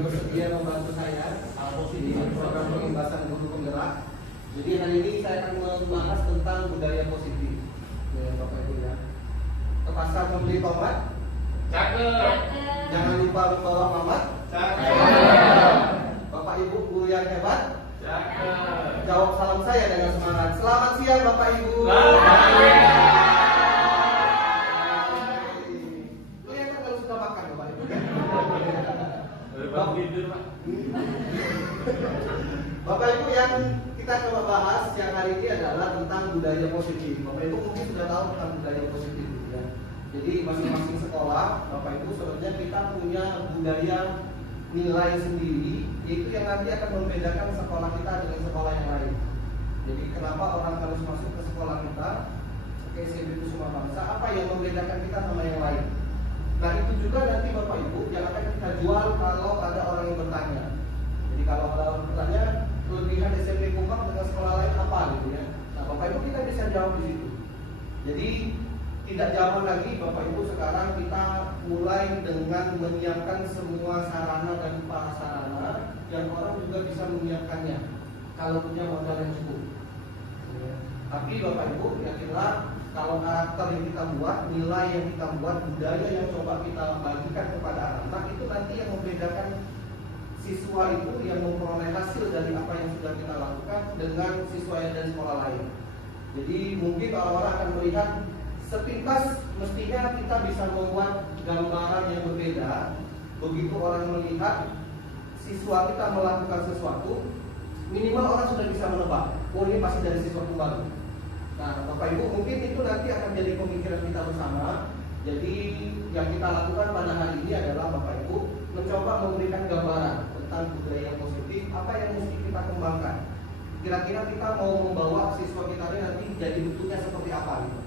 bersedia membantu saya di program pengimbasan guru penggerak. Jadi hari ini saya akan membahas tentang budaya positif, ya, Bapak Ibu ya. Ke pasar membeli tomat, Cakep. jangan lupa membawa mamat. Cakep. Bapak Ibu guru yang hebat, Cakep. jawab salam saya dengan semangat. Selamat siang Bapak Ibu. Selamat siang. Kelihatan kalau sudah makan Bapak Ibu ya. Bapak tidur, Pak. Bapak Ibu, yang kita coba bahas yang hari ini adalah tentang budaya positif. Bapak Ibu mungkin sudah tahu tentang budaya positif ya. Jadi masing-masing sekolah, Bapak Ibu sebenarnya kita punya budaya nilai sendiri, yaitu yang nanti akan membedakan sekolah kita dengan sekolah yang lain. Jadi kenapa orang harus masuk ke sekolah kita, ke SMP Kusuma Bangsa, apa yang membedakan kita sama yang lain. Nah itu juga nanti Bapak Ibu yang akan kita jual kalau ada orang yang bertanya. Jadi kalau ada orang bertanya, kelebihan SMP Kumpak dengan sekolah lain apa gitu ya. Nah Bapak Ibu kita bisa jawab di situ. Jadi tidak jauh lagi Bapak Ibu, sekarang kita mulai dengan menyiapkan semua sarana dan prasarana yang orang juga bisa menyiapkannya kalau punya modal yang cukup. Ya. Tapi Bapak Ibu yakinlah kalau karakter yang kita buat, nilai yang kita buat, budaya yang coba kita bagikan kepada anak-anak, itu nanti yang membedakan siswa itu yang memperoleh hasil dari apa yang sudah kita lakukan dengan siswa yang dari sekolah lain. Jadi mungkin orang-orang akan melihat sepintas mestinya kita bisa membuat gambaran yang berbeda. Begitu orang melihat siswa kita melakukan sesuatu, minimal orang sudah bisa menebak, oh ini pasti dari siswa baru. Nah Bapak Ibu mungkin itu nanti akan jadi pemikiran kita bersama. Jadi yang kita lakukan pada hari ini adalah Bapak Ibu mencoba memberikan gambaran tentang budaya positif, apa yang mesti kita kembangkan. Kira-kira kita mau membawa siswa kita ini nanti jadi bentuknya seperti apa gitu.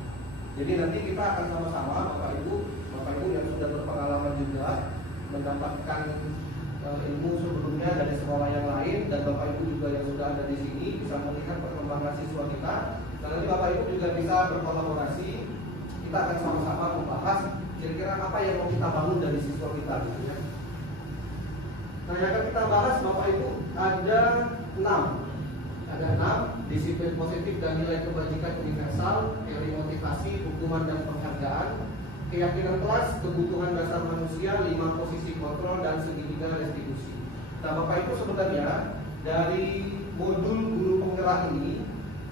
Jadi nanti kita akan sama-sama Bapak Ibu yang sudah berpengalaman juga mendapatkan ilmu sebelumnya dari sekolah yang lain, dan Bapak Ibu juga yang sudah ada di sini bisa melihat perkembangan siswa kita. Dan nanti Bapak Ibu juga bisa berkolaborasi. Kita akan sama-sama membahas kira-kira apa yang mau kita bangun dari siswa kita gitu ya. Nah yang akan kita bahas Bapak Ibu ada 6 disiplin positif dan nilai kebajikan universal, teori motivasi, hukuman dan penghargaan, keyakinan kelas, kebutuhan dasar manusia, 5 posisi kontrol, dan segitiga restitusi. Nah Bapak Ibu sebenarnya dari modul guru penggerak ini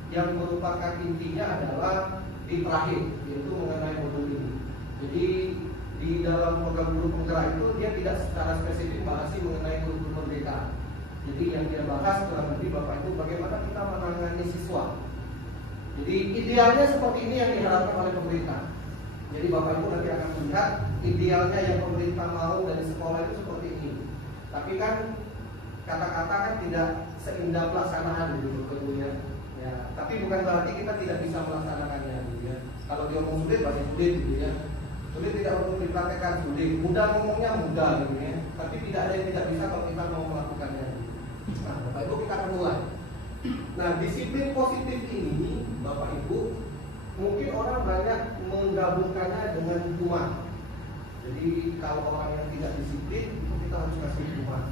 yang merupakan intinya adalah di terakhir, yaitu mengenai modul ini. Jadi di dalam program guru penggerak itu dia tidak secara spesifik bahas mengenai kurikulum merdeka. Jadi yang dia bahas kurang lebih Bapak Ibu bagaimana kita menangani siswa. Jadi idealnya seperti ini yang diharapkan oleh pemerintah. Jadi Bapak Ibu nanti akan melihat idealnya yang pemerintah mau dari sekolah itu seperti ini. Tapi kan kata-kata kan tidak seindah pelaksanaan gitu ya. Ya, tapi bukan berarti kita tidak bisa melaksanakannya gitu ya. Kalau dia ngomong sulit pasti sulit gitu ya. Sulit tidak perlu dipraktekkan sulit. Mudah ngomongnya mudah gitu ya. Tapi tidak ada yang tidak bisa kalau kita mau melakukannya. Nah, Bapak Ibu kita akan mulai. Nah, disiplin positif ini, Bapak Ibu, mungkin orang banyak menggabungkannya dengan hukuman. Jadi kalau orang yang tidak disiplin, itu kita harus kasih hukuman.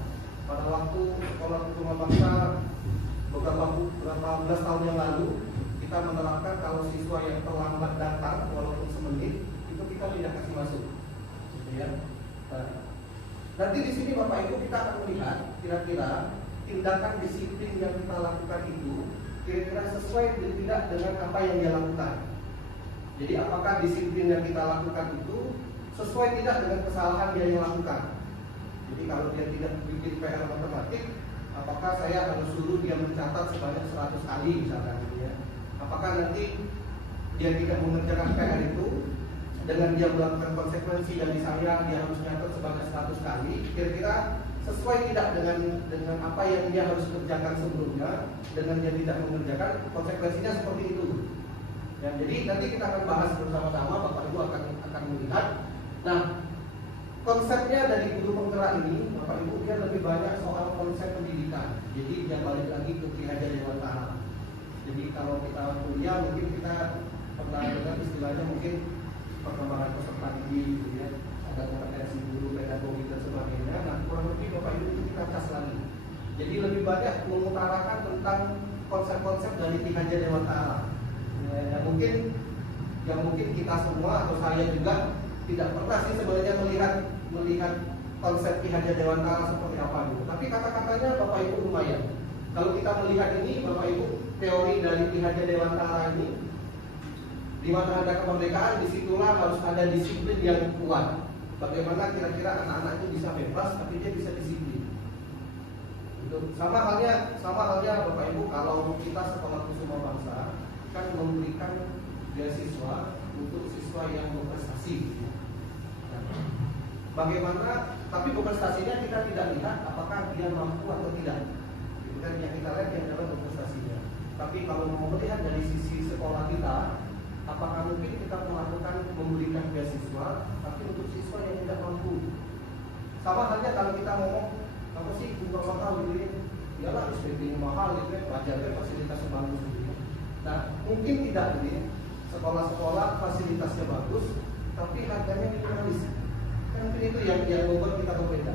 Pada waktu sekolah Kusuma Bangsa beberapa belas tahun yang lalu, kita menerapkan kalau siswa yang terlambat datang walaupun semenit, itu kita tidak kasih masuk. Gitu ya. Nah, nanti di sini Bapak Ibu kita akan melihat kira-kira tindakan disiplin yang kita lakukan itu kira-kira sesuai atau tidak dengan apa yang dia lakukan. Jadi apakah disiplin yang kita lakukan itu sesuai tidak dengan kesalahan dia yang lakukan. Jadi kalau dia tidak bikin PR matematik, apakah saya harus suruh dia mencatat sebanyak 100 kali misalkan gitu ya. Apakah nanti dia tidak mengerjakan PR itu dengan dia melakukan konsekuensi dari saya dia harus mencatat sebanyak 100 kali, kira-kira sesuai tidak dengan apa yang dia harus kerjakan sebelumnya, dengan dia tidak mengerjakan, konsekuensinya seperti itu. Ya, jadi nanti kita akan bahas bersama-sama, Bapak Ibu akan melihat. Nah, konsepnya dari guru penggerak ini, Bapak Ibu, dia lebih banyak soal konsep pendidikan. Jadi dia balik lagi ke Ki Hajar Dewantara. Jadi kalau kita kuliah mungkin kita pernah dengar istilahnya mungkin perkembangan peserta didik, gitu ya. Ada kompetensi guru, pedagogi dan sebagainya. Nah, kurang lebih Bapak Ibu Jadi lebih banyak mengutarakan tentang konsep-konsep dari Ki Hajar Dewantara. Ya, mungkin kita semua atau saya juga tidak pernah sih sebenarnya melihat konsep Ki Hajar Dewantara seperti apa dulu. Tapi kata-katanya Bapak Ibu lumayan. Kalau kita melihat ini, Bapak Ibu, teori dari Ki Hajar Dewantara ini, di mana ada kemerdekaan, disitulah harus ada disiplin yang kuat. Bagaimana kira-kira anak-anak itu bisa bebas, tapi dia bisa disiplin. Itu sama halnya Bapak Ibu, kalau kita sekolah Kusuma Bangsa kan memberikan beasiswa untuk siswa yang berprestasi. Bagaimana? Tapi berprestasinya kita tidak lihat apakah dia mampu atau tidak. Dan yang kita lihat yang adalah berprestasinya. Tapi kalau mau melihat dari sisi sekolah kita, apakah mungkin kita memberikan beasiswa, tapi untuk siswa yang tidak mampu? Sama halnya kalau kita ngomong, apa sih untuk mahal gitu ya? Iyalah SPP-nya mahal gitu ya, wajarnya fasilitasnya bagus gitu ya. Nah, mungkin tidak gitu ya. Sekolah-sekolah fasilitasnya bagus, tapi harganya minimalis. Kan mungkin itu yang membuat kita berbeda.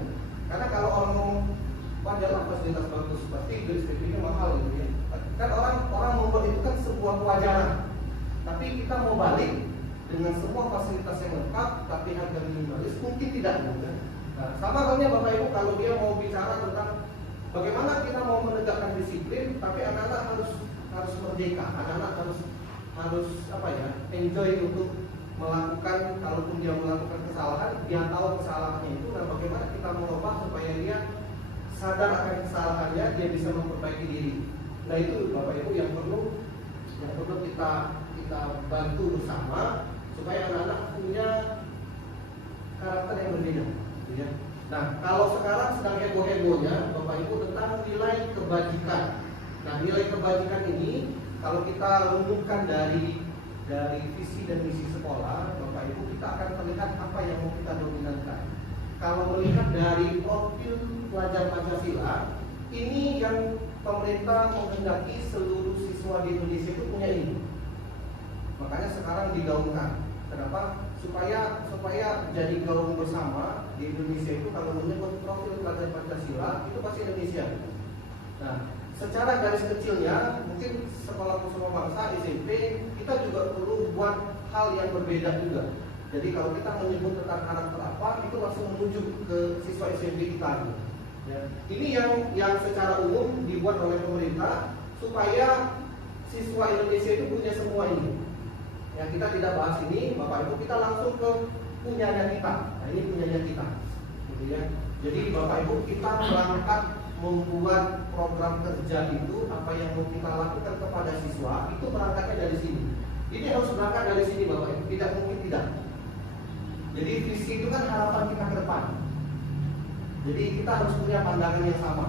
Karena kalau orang ngomong wajarlah fasilitas bagus, pasti SPP-nya mahal gitu ya. Kan orang membuat itu kan sebuah kewajaran. Tapi kita mau balik dengan semua fasilitas yang lengkap, tapi harga minimalis, mungkin tidak. Nah, sama halnya Bapak Ibu kalau dia mau bicara tentang bagaimana kita mau menegakkan disiplin, tapi anak-anak harus merdeka, anak-anak harus apa ya, enjoy untuk melakukan, kalaupun dia melakukan kesalahan, dia tahu kesalahannya itu. Nah, bagaimana kita merubah supaya dia sadar akan kesalahannya, dia bisa memperbaiki diri. Nah, itu Bapak Ibu yang perlu kita bantu bersama supaya anak-anak punya karakter yang berbeda. Ya. Nah, kalau sekarang sedang heboh-hebohnya Bapak Ibu tentang nilai kebajikan. Nah, nilai kebajikan ini kalau kita rumuskan dari visi dan misi sekolah, Bapak Ibu, kita akan melihat apa yang mau kita dominankan. Kalau melihat dari profil pelajar Pancasila, ini yang pemerintah menghendaki seluruh siswa di Indonesia itu punya ini. Makanya sekarang digaungkan. Kenapa? Supaya jadi gaung bersama di Indonesia itu. Kalau menyebut profil pelajar Pancasila itu pasti Indonesia. Nah, secara garis kecilnya mungkin sekolah Kusuma Bangsa SMP kita juga perlu buat hal yang berbeda juga. Jadi kalau kita menyebut tentang karakter apa, itu langsung menuju ke siswa SMP kita. Ya. Ini yang secara umum dibuat oleh pemerintah supaya siswa Indonesia itu punya semua ini. Ya, kita tidak bahas ini, Bapak Ibu, kita langsung ke punyanya kita. Nah, ini punyanya kita. Gitu ya. Jadi Bapak Ibu, kita berangkat membuat program kerja itu, apa yang mau kita lakukan kepada siswa, itu berangkatnya dari sini. Ini harus berangkat dari sini Bapak Ibu, tidak mungkin tidak. Jadi visi itu kan harapan kita ke depan. Jadi kita harus punya pandangan yang sama.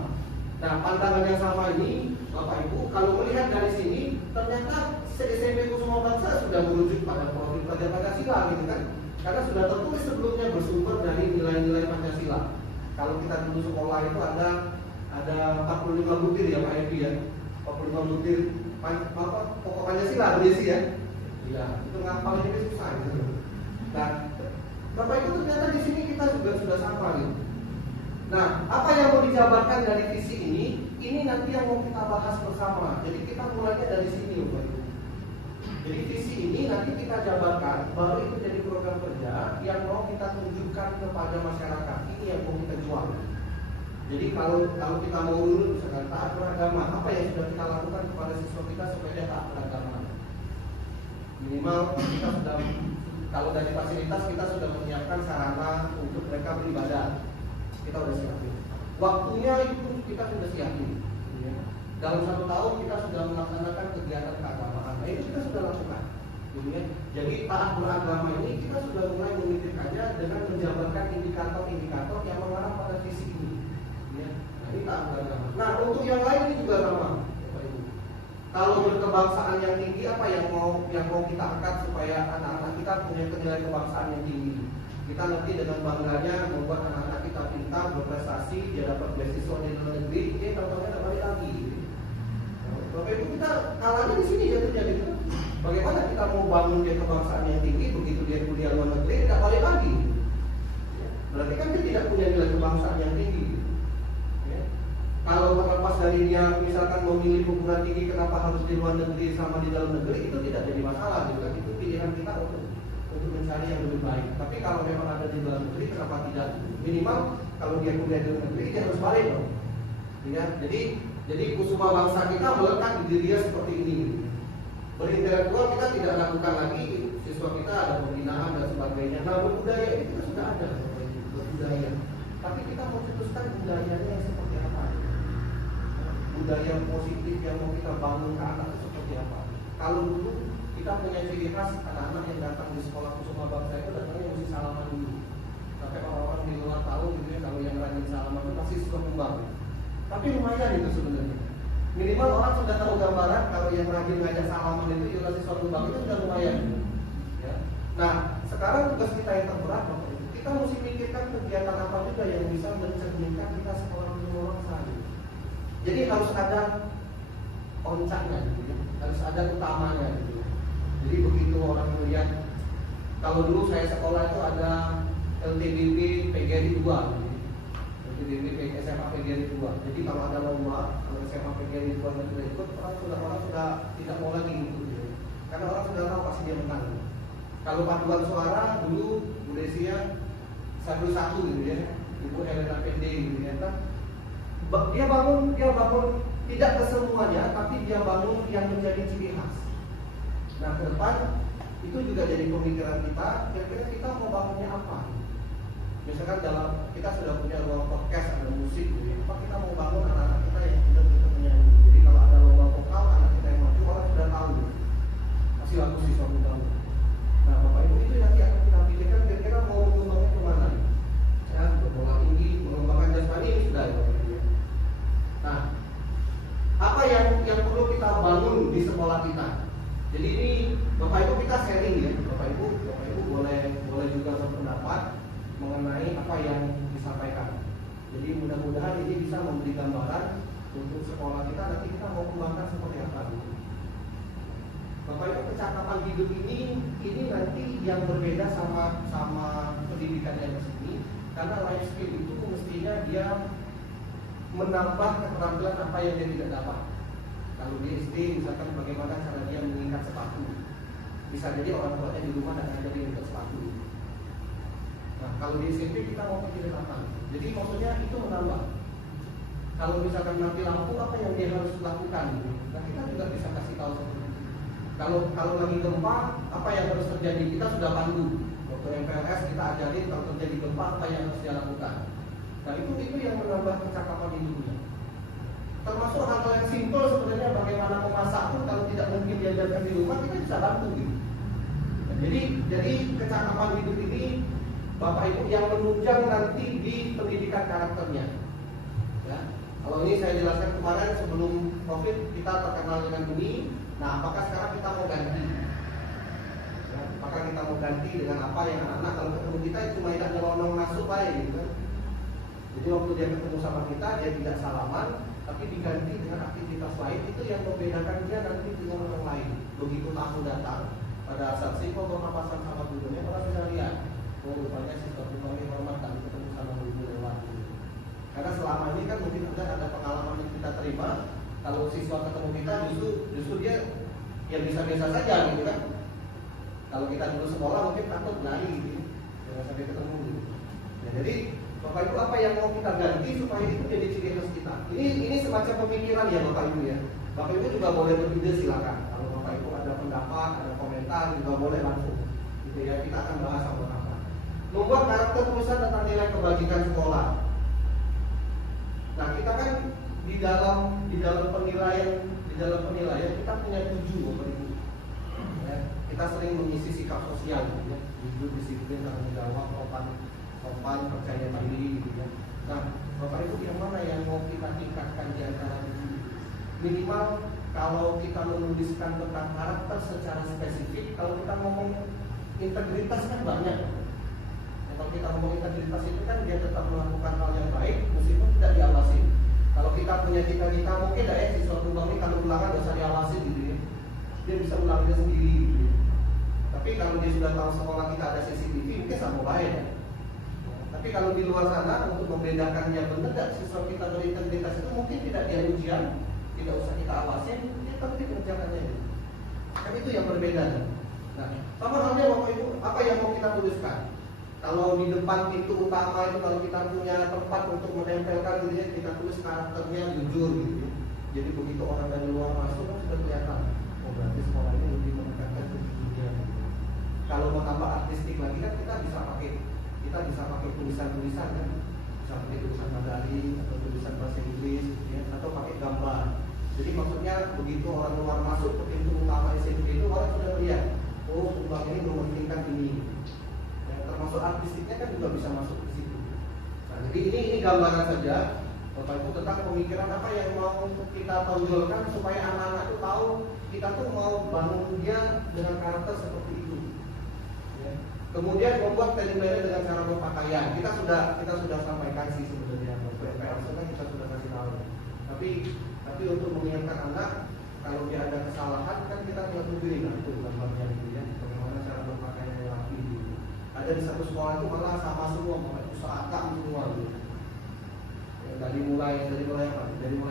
Nah, pandangan yang sama ini Bapak Ibu, kalau melihat dari sini, ternyata SMP Kusuma Bangsa sudah merujuk pada profil pelajar Pancasila gitu kan. Karena sudah tertulis sebelumnya bersumber dari nilai-nilai Pancasila. Kalau kita dulu sekolah itu ada 45 butir ya Pak Evi ya. 45 butir pokok Pancasila berisi ya. Iya, itu ngapal ini susah gitu. Nah, Bapak Ibu, ternyata di sini kita juga sudah sama gitu. Nah, apa yang mau dijabarkan dari visi ini nanti yang mau kita bahas bersama. Jadi kita mulainya dari sini Bapak Ibu. Jadi visi ini nanti kita jabarkan, baru itu jadi program kerja yang mau kita tunjukkan kepada masyarakat. Ini yang mau kita jual. Jadi kalau kita mau urut misalkan taat beragama, apa yang sudah kita lakukan kepada siswa kita supaya dia taat beragama? Minimal kita sudah, kalau dari fasilitas kita sudah menyiapkan sarana untuk mereka beribadah. Kita sudah siapin. Waktunya itu kita sudah siapin. Ya. Dalam 1 tahun kita sudah melaksanakan kegiatan keagamaan. Nah, itu kita sudah lakukan. Ya. Jadi taat beragama ini kita sudah mulai memikirkannya dengan menjabarkan indikator-indikator yang mengarah pada visi ini. Ya. Nah, ini taat beragama. Nah, untuk yang lain ini juga sama. Kalau berkebangsaan yang tinggi, apa yang mau kita angkat supaya anak-anak kita punya nilai kebangsaan yang tinggi. Kita nanti dengan bangganya membuat anak-anak kita pintar, berprestasi, dia dapat beasiswa di luar negeri, dia contohnya balik lagi. Bapak Ibu, kita kalahnya di sini jatuhnya gitu. Bagaimana kita mau bangun dia kebangsaan yang tinggi, begitu dia kuliah luar negeri, tidak balik lagi. Berarti kan dia tidak punya nilai kebangsaan yang tinggi. Ya. Kalau lainnya misalkan memilih perguruan tinggi kenapa harus di luar negeri sama di dalam negeri, itu tidak jadi masalah gitu kan. Itu pilihan kita untuk mencari yang lebih baik. Tapi kalau memang ada di dalam negeri, kenapa tidak? Minimal kalau dia kuliah di luar negeri dia harus balik dong. Ya, jadi kusuma bangsa kita melekat di diri dia seperti ini. Berintelektual kita tidak lakukan lagi, siswa kita ada pembinaan dan sebagainya. Nah, berbudaya ini kita sudah ada berbudaya. Tapi kita mau putuskan budayanya yang seperti apa? Budaya positif yang mau kita bangun ke anak itu seperti apa? Kalau dulu kita punya ciri khas anak-anak yang datang di sekolah kusuma bangsa itu datangnya mesti salaman dulu. Sampai orang-orang di luar tahu gitu ya, kalau yang rajin salaman itu pasti suka kembang. Tapi lumayan itu sebenarnya. Minimal orang sudah tahu gambaran kalau yang rajin ngajak salaman itu juga siswa kembang itu sudah lumayan. Ya. Nah, sekarang tugas kita yang terberat Bapak Ibu. Kita mesti mikirkan kegiatan apa juga yang bisa mencerminkan kita sekolah kusuma bangsa. Jadi harus ada oncaknya gitu ya. Harus ada utamanya gitu ya. Jadi begitu orang melihat, kalau dulu saya sekolah itu ada LTBB PGRI 2 gitu. LTBB SMA PGRI 2. Jadi kalau ada lomba, kalau SMA PGRI 2 yang sudah ikut, orang sudah tidak mau lagi ikut gitu. Karena orang sudah tahu pasti dia menang. Kalau paduan suara dulu Bu Desia 1-1 gitu ya. Ibu Helena Pende gitu ya. Dia bangun tidak kesemuanya, tapi dia bangun yang menjadi ciri khas. Nah, ke depan itu juga jadi pemikiran kita. Kira-kira kita mau bangunnya apa? Misalkan dalam kita sudah punya ruang podcast, ada musik, gitu ya. Apa kita mau bangun anak-anak kita yang tidak kita menyanyi? Jadi kalau ada lomba vokal, anak kita yang maju orang sudah tahu. Masih lagu siswa muda. Nah, Bapak Ibu itu nanti akan kita pikirkan kira-kira mau mengembangnya kemana? Ya, bola tinggi, mengembangkan jasmani ini sudah ya. Nah, apa yang perlu kita bangun di sekolah kita? Jadi ini Bapak Ibu kita sharing ya, Bapak Ibu boleh juga berpendapat mengenai apa yang disampaikan. Jadi mudah-mudahan ini bisa memberi gambaran untuk sekolah kita nanti kita mau kembangkan seperti apa. Bapak Ibu, kecakapan hidup ini nanti yang berbeda sama pendidikan yang di sini, karena life skill itu mestinya dia menambah keterampilan apa yang dia tidak dapat. Kalau di SD misalkan bagaimana cara dia mengikat sepatu, bisa jadi orang tuanya di rumah dan ada mengikat sepatu. Nah, kalau di SMP kita mau pikir apa? Jadi maksudnya itu menambah. Kalau misalkan mati lampu, apa yang dia harus lakukan? Nah, kita juga bisa kasih tahu seperti itu. Kalau lagi gempa, apa yang harus terjadi? Kita sudah pandu. Waktu MPLS kita ajarin kalau terjadi gempa apa yang harus dia lakukan. Nah, itu yang menambah kecakapan hidupnya. Termasuk hal-hal yang simpel sebenarnya, bagaimana memasak pun kalau tidak mungkin diajarkan di rumah, kita bisa bantu gitu. Nah, jadi kecakapan hidup ini Bapak Ibu yang menunjang nanti di pendidikan karakternya. Ya. Kalau ini saya jelaskan kemarin sebelum COVID kita terkenal dengan ini. Nah, apakah sekarang kita mau ganti? Ya, apakah kita mau ganti dengan apa yang anak-anak kalau ketemu kita cuma tidak nyelonong masuk aja gitu. Jadi waktu dia ketemu sama kita, dia tidak salaman, tapi diganti dengan aktivitas lain. Itu yang membedakan dia nanti dengan orang lain. Begitu tamu datang, pada saat sih kok berpapasan sama gurunya, orang bisa lihat, oh rupanya siswa ini hormat kami ketemu sama guru lewat. Karena selama ini kan mungkin ada pengalaman yang kita terima, kalau siswa ketemu kita justru dia ya biasa-biasa saja gitu kan. Kalau kita dulu sekolah mungkin takut lari gitu, jangan sampai ketemu gitu. Ya, jadi Bapak Ibu, apa yang mau kita ganti supaya itu jadi ciri khas kita? Ini semacam pemikiran ya Bapak Ibu ya. Bapak Ibu juga boleh berpikir, silakan. Kalau Bapak Ibu ada pendapat, ada komentar juga boleh langsung. Gitu ya, kita akan bahas apa-apa. Membuat karakter tulisan tentang nilai kebajikan sekolah. Nah, kita kan di dalam penilaian kita punya 7 Bapak Ibu. Ya, kita sering mengisi sikap sosial, ya. Jujur, disiplin, tanggung jawab, sopan, percaya diri gitu ya. Nah, Bapak Ibu yang mana yang mau kita tingkatkan di antara itu? Minimal kalau kita menuliskan tentang karakter secara spesifik, kalau kita ngomong integritas kan banyak. Kalau kita ngomong integritas itu kan dia tetap melakukan hal yang baik meskipun tidak diawasi. Kalau kita punya cita-cita mungkin ya siswa tunggal ini kalau ulangan gak usah diawasi gitu ya. Dia bisa ulangnya sendiri gitu ya. Tapi kalau dia sudah tahu sekolah kita ada CCTV mungkin sama lain ya. Tapi kalau di luar sana untuk membedakan yang benar dan siswa kita berintegritas itu mungkin tidak dia ujian, tidak usah kita awasin, dia tapi kerjakannya. Kan itu yang berbeda. Nah, sama halnya Bapak Ibu, apa yang mau kita tuliskan? Kalau di depan pintu utama itu kalau kita punya tempat untuk menempelkan gitu ya, kita tulis karakternya jujur gitu ya. Jadi begitu orang dari luar masuk kan sudah kelihatan. Oh berarti sekolah ini lebih meningkatkan kejujuran. Kalau mau tambah artistik lagi kan kita bisa pakai tulisan-tulisan kan, bisa pakai tulisan Mandarin atau tulisan bahasa Inggris gitu ya, atau pakai gambar. Jadi maksudnya begitu orang luar masuk ke pintu utama SMP itu orang sudah melihat, oh sumbang ini mementingkan ini. Termasuk artistiknya kan juga bisa masuk ke situ. Nah, jadi ini gambaran saja Bapak Ibu tentang pemikiran apa yang mau kita tonjolkan supaya anak-anak itu tahu kita tuh mau bangun dia dengan karakter seperti itu. Ya. Kemudian membuat telimere dengan cara berpakaian. Kita sudah sampaikan sih sebenarnya PR kita sudah kasih tahu. Tapi untuk mengingatkan anak kalau dia ada kesalahan kan kita tinggal tunjukin itu gambarnya gitu ya. Bagaimana cara berpakaian yang rapi gitu. Ada di satu sekolah itu malah sama semua, itu seakan semua gitu. Ya, dari mulai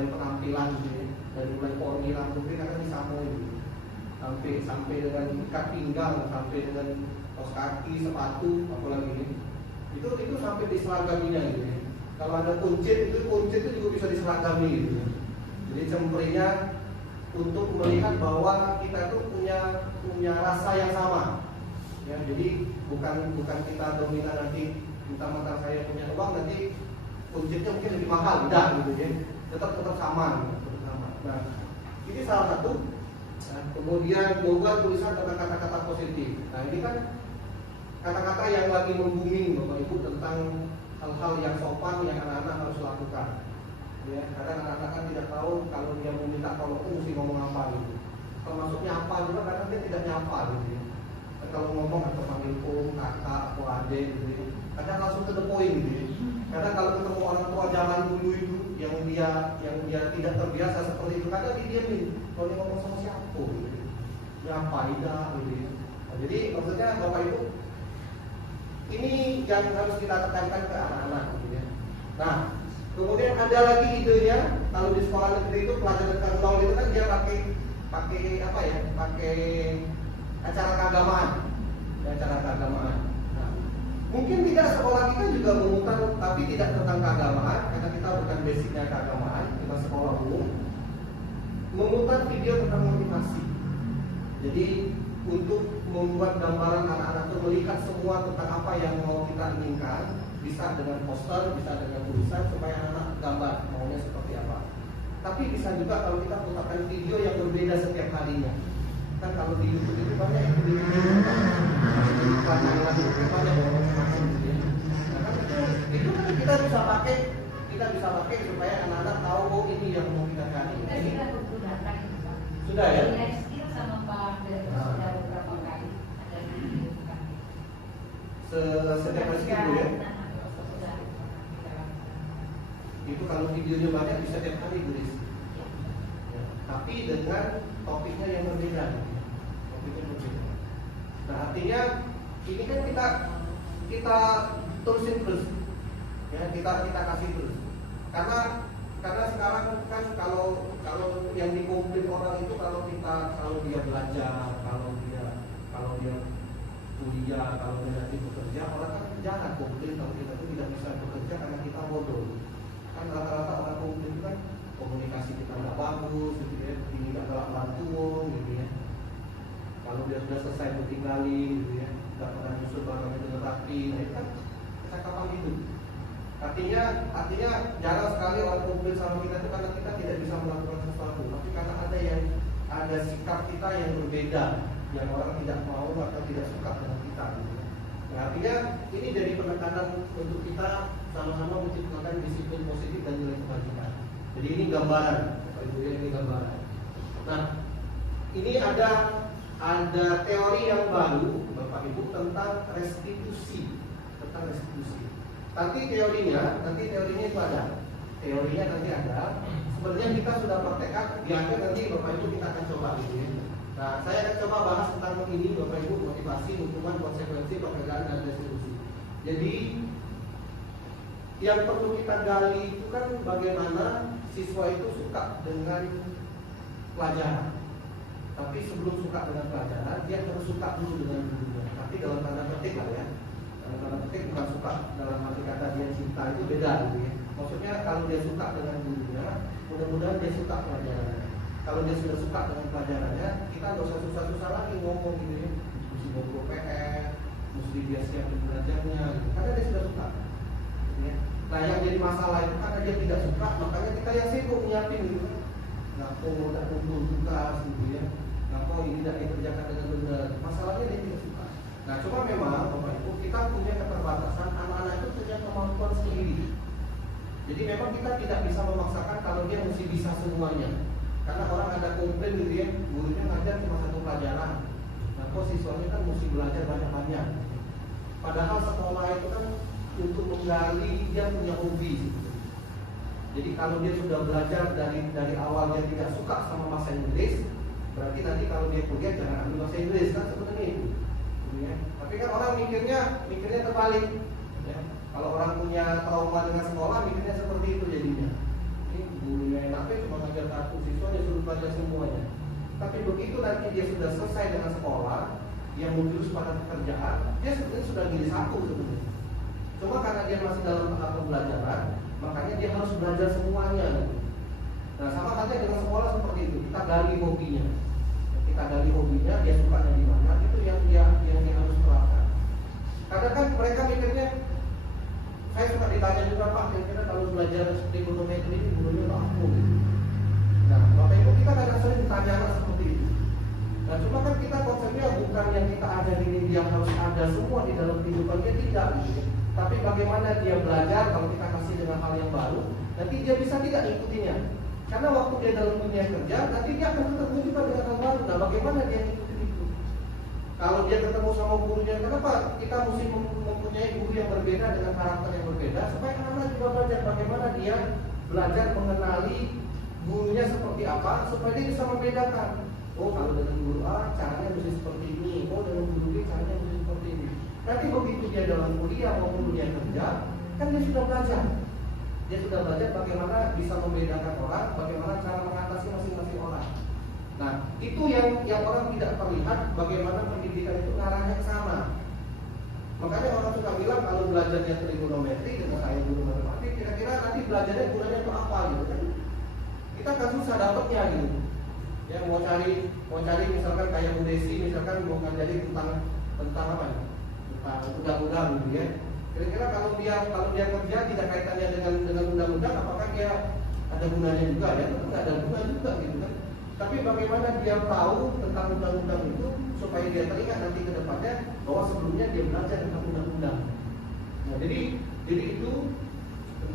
penampilan gitu ya, dari mulai poni rambutnya kan disama gitu. Sampai dengan ikat pinggang, sampai dengan kaos kaki, sepatu, apalagi ini. Itu sampai diseragaminya gitu ya. Kalau ada kuncit itu juga bisa diseragami gitu ya. Jadi cemprinya untuk melihat bahwa kita itu punya rasa yang sama. Ya, jadi bukan kita dominan nanti mentang-mentang saya punya uang nanti kuncitnya mungkin lebih mahal, tidak gitu ya. Tetap sama. Nah, ini salah satu. Nah, kemudian membuat tulisan tentang kata-kata positif. Nah, ini kan kata-kata yang lagi membuming Bapak Ibu tentang hal-hal yang sopan yang anak-anak harus lakukan. Ya, kadang anak-anak kan tidak tahu kalau dia mau minta tolong itu mesti ngomong apa gitu. Termasuk nyapa juga kadang dia tidak nyapa gitu ya. Kalau ngomong atau panggil om, kakak, atau adik gitu ya. Kadang langsung to the point gitu ya. Kadang kalau ketemu orang tua zaman dulu itu yang dia tidak terbiasa seperti itu, kadang didiamin. Kalau dia ngomong sama siapa gitu ya. Nyapa, tidak gitu ya. Nah, jadi maksudnya Bapak Ibu, ini yang harus kita tekankan ke anak-anak gitu ya. Nah, kemudian ada lagi idenya, kalau di sekolah negeri itu pelajaran ke-0 itu kan dia pakai apa ya? Pakai acara keagamaan. Nah, mungkin tidak sekolah kita juga memutar, tapi tidak tentang keagamaan, karena kita bukan basicnya keagamaan, kita sekolah umum. Memutar video tentang motivasi. Jadi untuk membuat gambaran anak-anak itu melihat semua tentang apa yang mau kita inginkan, bisa dengan poster, bisa dengan tulisan supaya anak gambar maunya seperti apa. Tapi bisa juga kalau kita putarkan video yang berbeda setiap harinya. Kan kalau di YouTube itu banyak yang video banyak itu kan kita bisa pakai supaya anak-anak tahu oh ini yang mau kita cari. Kita menggunakan itu Pak. Sudah ya? Skill sama Pak Direktur sudah beberapa kali ada di kami. Setiap hari itu ya. Itu kalau videonya banyak bisa tiap hari tulis. Ya, tapi dengan topiknya yang berbeda. Nah artinya ini kan kita terusin terus, ya kita kasih terus. Karena sekarang kan kalau yang dikomplain orang itu kalau dia belajar, kalau dia kuliah, kalau dia nanti bekerja, orang kan jangan komplain kalau kita itu tidak bisa bekerja karena kita bodoh. Kan rata-rata orang komplain itu kan komunikasi kita nggak bagus, gitu ya, ini nggak galak bantuan, gitu ya. Kalau dia sudah selesai ditinggalin, gitu ya, nggak pernah nyusul barangnya dengan rapi, nah itu kan kecakapan itu. Artinya jarang sekali orang komplain sama kita itu karena kita tidak bisa melakukan sesuatu, tapi karena ada sikap kita yang berbeda, yang orang tidak mau atau tidak suka dengan kita. Gitu. Nah, artinya ini jadi penekanan untuk kita sama-sama menciptakan disiplin positif dan nilai kebajikan. Jadi ini gambaran, Bapak Ibu ya, ini gambaran. Nah, ini ada teori yang baru, Bapak Ibu, tentang restitusi. Nanti teorinya itu ada. Teorinya nanti ada. Sebenarnya kita sudah praktekkan, di akhir nanti Bapak Ibu kita akan coba gitu ya. Nah, saya akan coba bahas tentang ini Bapak Ibu, motivasi, hukuman, konsekuensi, pekerjaan dan restitusi. Jadi yang perlu kita gali itu kan bagaimana siswa itu suka dengan pelajaran. Tapi sebelum suka dengan pelajaran, dia harus suka dulu dengan gurunya. Tapi dalam tanda petik lah ya. Dalam tanda petik bukan suka dalam arti kata dia cinta, itu beda gitu ya. Maksudnya kalau dia suka dengan gurunya, mudah-mudahan dia suka pelajarannya. Kalau dia sudah suka dengan pelajarannya, kita nggak usah susah-susah lagi ngomong gitu ya. Mesti bawa PR, mesti dia siapin belajarnya, gitu. Karena dia sudah suka. Gitu ya. Nah yang jadi masalah itu karena dia tidak suka, makanya kita yang sibuk nyiapin gitu. Nah kok tidak kumpul tugas gitu ya. Nah kok ini tidak dikerjakan dengan benar. Masalahnya dia tidak suka. Nah cuma memang Bapak Ibu kita punya keterbatasan, anak-anak itu punya kemampuan sendiri. Jadi memang kita tidak bisa memaksakan kalau dia mesti bisa semuanya. Karena orang ada komplain gitu ya, gurunya ngajar cuma satu pelajaran. Nah kok siswanya kan mesti belajar banyak-banyak. Padahal sekolah itu kan untuk menggali dia punya hobi. Jadi kalau dia sudah belajar dari awal dia tidak suka sama bahasa Inggris, berarti nanti kalau dia kuliah jangan ambil bahasa Inggris kan sebenarnya itu. Ya. Tapi kan orang mikirnya terbalik. Ya. Kalau orang punya trauma dengan sekolah, mikirnya seperti itu jadinya. Ini gurunya enaknya cuma ngajar satu, siswa dia suruh belajar semuanya. Tapi begitu nanti dia sudah selesai dengan sekolah, yang menjurus pada pekerjaan, dia sebenarnya sudah jadi satu sebenarnya. Cuma karena dia masih dalam tahap pembelajaran, makanya dia harus belajar semuanya. Nah sama saja dengan sekolah seperti itu, kita gali hobinya. Kita gali hobinya, dia sukanya di mana, itu yang dia harus terapkan. Kadang kan mereka mikirnya, saya suka ditanya juga Pak, kira-kira kalau belajar trigonometri ini gurunya apa gitu. Nah, Bapak Ibu kita kadang sering ditanya seperti itu. Nah, cuma kan kita konsepnya bukan yang kita ajarin ini dia harus ada semua di dalam kehidupan dia, tidak gitu. Tapi bagaimana dia belajar kalau kita kasih dengan hal yang baru, nanti dia bisa tidak ikutinya. Karena waktu dia dalam dunia kerja, nanti dia akan ketemu juga dengan hal baru. Nah, bagaimana dia ikutin itu? Kalau dia ketemu sama gurunya, kenapa kita mesti mempunyai guru yang berbeda dengan karakter yang berbeda, supaya anak-anak juga belajar bagaimana dia belajar mengenali gurunya seperti apa, supaya dia bisa membedakan. Oh, kalau dengan guru A caranya mesti seperti ini. Oh, dengan guru B caranya mesti seperti ini. Nanti begitu dia dalam kuliah maupun dunia kerja, kan dia sudah belajar. Dia sudah belajar bagaimana bisa membedakan orang, bagaimana cara mengatasi masing-masing orang. Nah, itu yang orang tidak terlihat bagaimana pendidikan itu ngarahnya ke sana. Makanya orang suka bilang kalau belajarnya trigonometri dengan saya guru matematik, kira-kira nanti belajarnya gunanya untuk apa gitu kan? Kita kan susah dapatnya gitu. Ya mau cari misalkan kayak Bu Desi misalkan mau ngajari tentang apa ya? Tentang undang-undang gitu ya. Kira-kira kalau dia kerja tidak kaitannya dengan undang-undang, apakah dia ada gunanya juga ya? Tidak ada guna juga gitu kan. Tapi bagaimana dia tahu tentang undang-undang itu supaya dia teringat nanti ke depannya bahwa sebelumnya dia belajar tentang undang-undang. Nah, jadi itu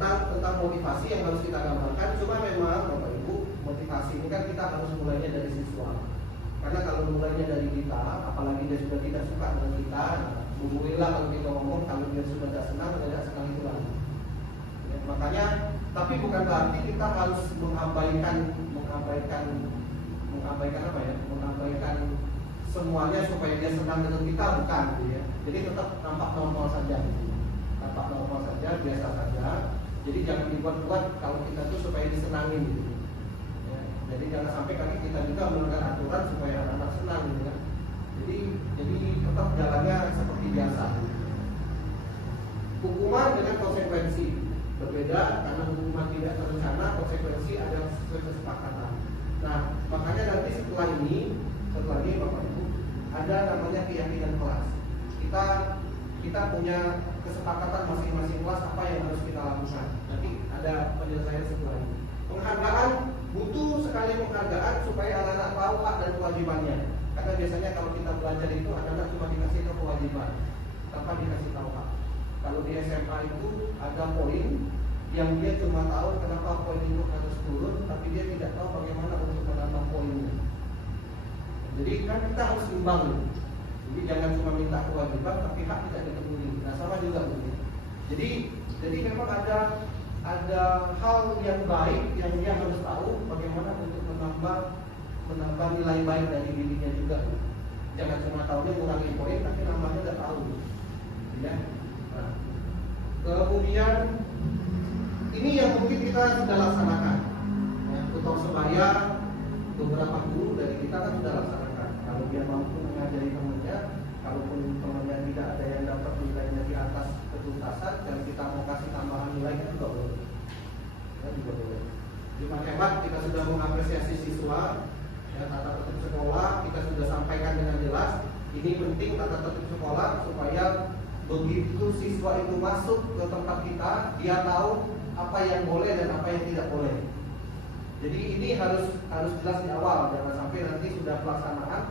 tentang motivasi yang harus kita gambarkan. Cuma memang Bapak Ibu, motivasi ini kan kita harus mulainya dari siswa. Karena kalau mulainya dari kita, apalagi dia sudah tidak suka dengan kita, alhamdulillah kalau kita ngomong, kalau dia sudah tidak senang, tidak sekali itu lagi. Ya, makanya, tapi bukan berarti kita harus mengabaikan apa ya? Mengabaikan semuanya supaya dia senang dengan kita, bukan gitu ya. Jadi tetap nampak normal saja gitu. Nampak normal saja, biasa saja. Jadi jangan dibuat-buat kalau kita tuh supaya disenangin gitu. Ya, jadi jangan sampai kali kita juga melanggar aturan supaya anak-anak senang gitu kan. Jadi tetap jalannya seperti biasa. Hukuman dengan konsekuensi berbeda, karena hukuman tidak terencana, konsekuensi ada sesuai kesepakatan. Nah, makanya nanti setelah ini Bapak Ibu ada namanya keyakinan kelas. Kita punya kesepakatan masing-masing kelas apa yang harus kita lakukan. Nanti ada penyelesaian setelah ini. Penghargaan, butuh sekali penghargaan supaya anak-anak tahu hak dan kewajibannya. Karena biasanya kalau kita belajar itu anak-anak cuma dikasih tahu kewajiban, tanpa dikasih tahu hak. Kalau di SMA itu ada poin yang dia cuma tahu kenapa poin itu harus turun, tapi dia tidak tahu bagaimana untuk menambah poinnya. Jadi kan kita harus imbang. Jadi jangan cuma minta kewajiban tapi hak tidak dipenuhi. Nah sama juga begitu. Jadi memang ada hal yang baik yang dia harus tahu bagaimana untuk menambah nilai baik dari dirinya juga. Jangan cuma tahunya mengurangi poin tapi nambahnya tidak tahu. Ya. Nah, kemudian ini yang mungkin kita sudah laksanakan. Ya, tutor sebaya beberapa guru dari kita kan sudah laksanakan. Kalau dia mampu mengajari temannya, kalaupun temannya tidak ada yang dapat nilainya di atas ketuntasan, dan kita mau kasih tambahan nilainya juga boleh. Ya, juga boleh. Hemat kita sudah mengapresiasi siswa, ya, tata tertib sekolah kita sudah sampaikan dengan jelas. Ini penting tata tertib sekolah supaya begitu siswa itu masuk ke tempat kita, dia tahu apa yang boleh dan apa yang tidak boleh. Jadi ini harus jelas di awal, jangan sampai nanti sudah pelaksanaan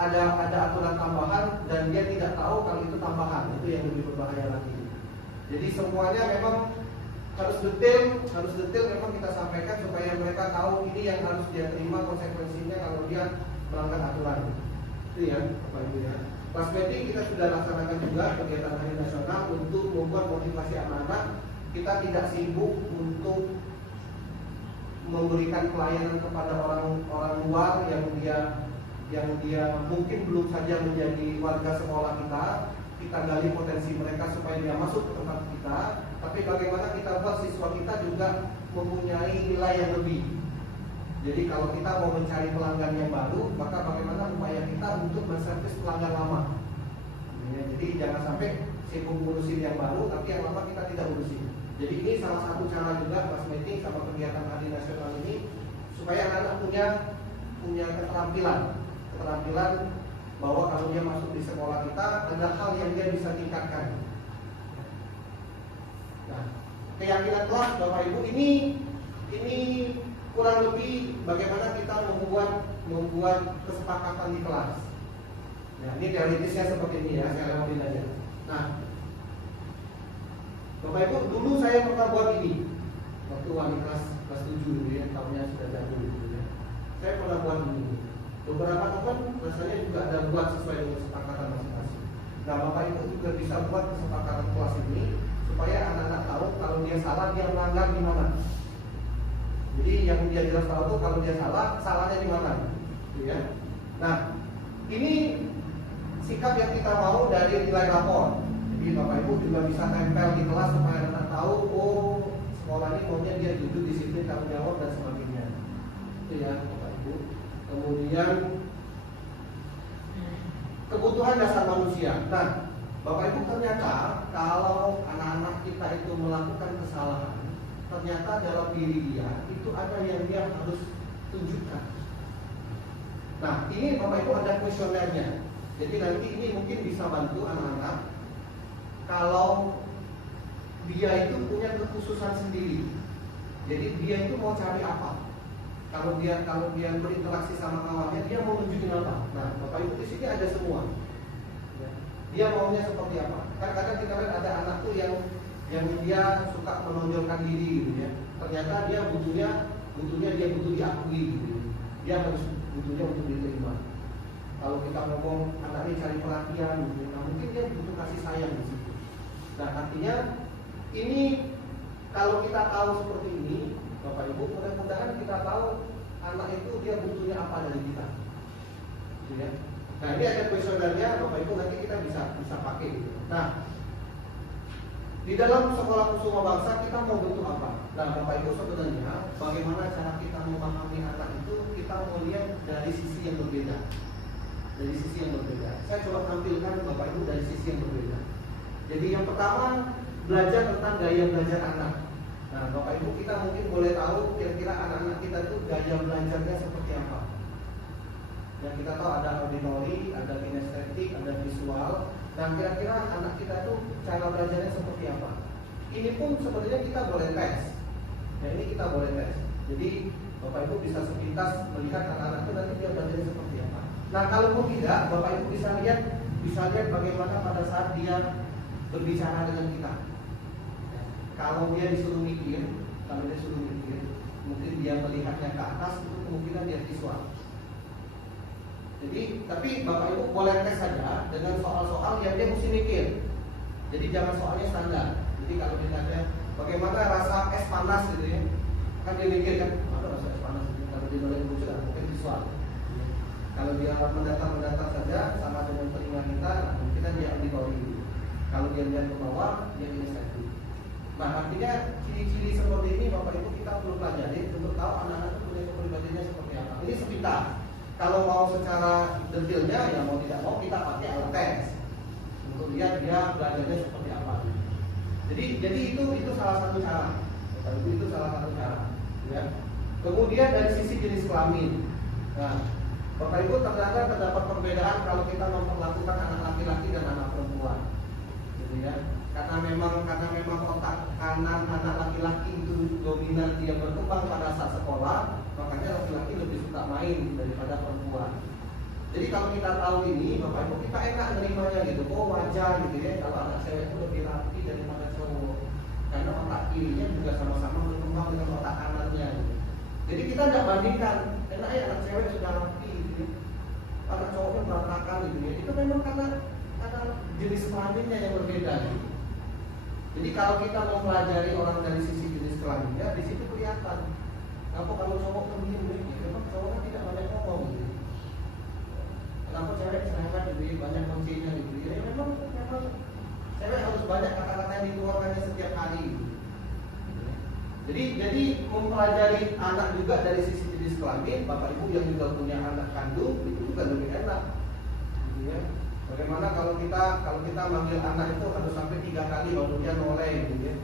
ada aturan tambahan dan dia tidak tahu kalau itu tambahan, itu yang lebih berbahaya lagi. Jadi semuanya memang harus detail memang kita sampaikan supaya mereka tahu ini yang harus dia terima konsekuensinya kalau dia melanggar aturan. Itu ya, Bapak Ibu ya. Kelas meeting kita sudah laksanakan juga kegiatan hari nasional untuk membuat motivasi anak-anak. Kita tidak sibuk untuk memberikan pelayanan kepada orang luar yang dia mungkin belum saja menjadi warga sekolah kita. Kita gali potensi mereka supaya dia masuk ke tempat kita. Tapi bagaimana kita buat siswa kita juga mempunyai nilai yang lebih. Jadi kalau kita mau mencari pelanggan yang baru, maka bagaimana upaya kita untuk menservis pelanggan lama. Ya, jadi jangan sampai sibuk ngurusin yang baru, tapi yang lama kita tidak urusin. Jadi ini salah satu cara juga kelas meeting sama kegiatan hari nasional ini supaya anak-anak punya keterampilan bahwa kalau dia masuk di sekolah kita ada hal yang dia bisa tingkatkan. Nah, keyakinan kelas Bapak Ibu ini kurang lebih bagaimana kita membuat kesepakatan di kelas. Nah, ini teoritisnya seperti ini ya, saya lewatin aja. Nah, Bapak Ibu, dulu saya pernah buat ini waktu wali kelas 7 dulu ya, tahunnya sudah jatuh gitu ya. Saya pernah buat ini. Beberapa teman rasanya juga ada buat sesuai dengan kesepakatan masing-masing. Nah, Bapak Ibu juga bisa buat kesepakatan kelas ini supaya anak-anak tahu kalau dia salah dia melanggar di mana. Jadi yang dia jelas tahu tuh kalau dia salah, salahnya di mana, gitu ya. Nah, ini sikap yang kita mau dari nilai rapor. Jadi Bapak Ibu juga bisa tempel di kelas supaya anak tahu, oh sekolah ini maunya dia jujur, disiplin, tanggung jawab dan sebagainya. Itu ya Bapak Ibu. Kemudian kebutuhan dasar manusia. Nah, Bapak Ibu ternyata kalau anak-anak kita itu melakukan kesalahan, ternyata dalam diri dia itu ada yang dia harus tunjukkan. Nah, ini Bapak Ibu ada kuesionernya. Jadi nanti ini mungkin bisa bantu anak-anak kalau dia itu punya kekhususan sendiri. Jadi dia itu mau cari apa? Kalau dia berinteraksi sama kawannya, dia mau nunjukin apa? Nah, Bapak Ibu di sini ada semua. Dia maunya seperti apa? Kan kadang kita lihat ada anak tuh yang dia suka menonjolkan diri gitu ya. Ternyata dia butuhnya dia butuh diakui gitu. Dia harus butuhnya untuk diterima. Kalau kita ngomong anaknya cari perhatian gitu, nah mungkin dia butuh kasih sayang di situ. Nah, artinya ini kalau kita tahu seperti ini, Bapak Ibu, mudah-mudahan kita tahu anak itu dia butuhnya apa dari kita. Gitu ya. Nah, ini ada kuesionernya, Bapak Ibu, nanti kita bisa pakai gitu. Nah, di dalam sekolah Kusuma Bangsa kita mau bentuk apa? Nah, Bapak Ibu, sebenarnya bagaimana cara kita memahami anak itu, kita mau lihat dari sisi yang berbeda. Dari sisi yang berbeda. Saya coba tampilkan Bapak Ibu dari sisi yang berbeda. Jadi yang pertama, belajar tentang gaya belajar anak. Nah, Bapak Ibu, kita mungkin boleh tahu kira-kira anak-anak kita itu gaya belajarnya seperti apa. Dan kita tahu ada auditori, ada kinestetik, ada visual. Dan kira-kira anak kita itu cara belajarnya seperti apa. Ini pun sebenarnya kita boleh tes. Nah, ini kita boleh tes. Jadi Bapak Ibu bisa sepintas melihat anak-anak itu nanti dia belajarnya seperti apa. Nah, kalaupun tidak, Bapak Ibu bisa lihat bagaimana pada saat dia berbicara dengan kita. Kalau dia disuruh mikir, mungkin dia melihatnya ke atas, itu kemungkinan dia visual. Jadi, tapi Bapak Ibu boleh tes saja dengan soal-soal yang dia mesti mikir. Jadi jangan soalnya standar. Jadi kalau ditanya bagaimana rasa es panas gitu ya, kan dia mikir kan, apa rasa es panas? Kalau dia boleh muncul, mungkin visual. Kalau dia mendatar saja sama dengan telinga kita, mungkin dia auditori. Kalau dia lihat ke bawah, dia kinestetik. Nah, artinya ciri-ciri seperti ini Bapak Ibu kita perlu pelajari untuk tahu anak-anak itu punya kepribadiannya seperti apa. Ini sekitar. Kalau mau secara detailnya ya mau tidak mau kita pakai alat tes untuk lihat dia belajarnya seperti apa. Jadi itu salah satu cara. Bapak Ibu itu salah satu cara. Ya. Kemudian dari sisi jenis kelamin. Nah, Bapak Ibu terdapat perbedaan kalau kita memperlakukan anak laki-laki dan anak perempuan. Gitu ya. Karena memang otak kanan anak laki-laki itu dominan dia berkembang pada saat sekolah, makanya laki-laki lebih suka main daripada perempuan. Jadi kalau kita tahu ini, Bapak Ibu kita enak menerimanya gitu. Oh wajar gitu ya kalau anak cewek itu lebih rapi daripada cowok. Karena otak kirinya juga sama-sama berkembang dengan otak kanannya. Jadi kita tidak bandingkan, enaknya anak cewek sudah rapi gitu ya. Anak cowoknya berantakan gitu ya. Itu memang karena jenis kelaminnya yang berbeda gitu. Jadi kalau kita mau pelajari orang dari sisi jenis kelaminnya, di situ kelihatan. Kenapa kalau cowok pendiam gitu? Memang cowoknya tidak banyak ngomong gitu. Kenapa cewek cerewet gitu? Banyak kuncinya gitu. Ya memang cewek harus banyak kata-kata yang dikeluarkannya setiap hari. Gitu. Jadi mempelajari anak juga dari sisi jenis kelamin, Bapak Ibu yang juga punya anak kandung itu juga lebih enak. Gitu ya. Bagaimana kalau kita manggil anak itu harus sampai 3 kali baru dia noleh gitu ya.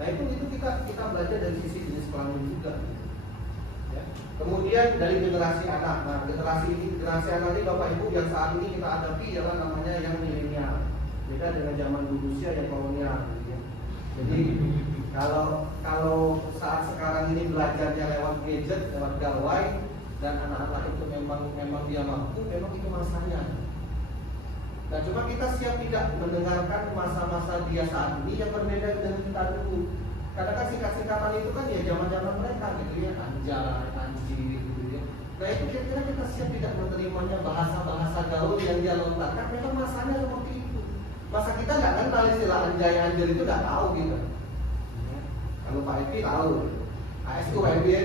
Nah itu kita belajar dari sisi jenis kelamin juga. Ya. Kemudian dari generasi anak. Nah generasi anak ini Bapak Ibu yang saat ini kita hadapi ialah namanya yang milenial. Beda dengan zaman dulu usia yang kolonial. Gitu ya. Jadi kalau saat sekarang ini belajarnya lewat gadget, lewat gawai dan anak-anak itu memang dia mampu, memang itu masanya. Nah cuma kita siap tidak mendengarkan masa-masa dia saat ini yang berbeda dengan kita dulu. Karena kan singkat-singkatan itu kan ya zaman-zaman mereka gitu ya, anjay, anjir gitu ya. Nah itu kira-kira kita siap tidak menerimanya bahasa-bahasa gaul yang dia lontarkan, memang masanya seperti itu. Masa kita nggak kenal istilah anjay, anjir itu nggak tahu gitu. Kalau Pak Epi tahu, AS itu Pak Epi ya.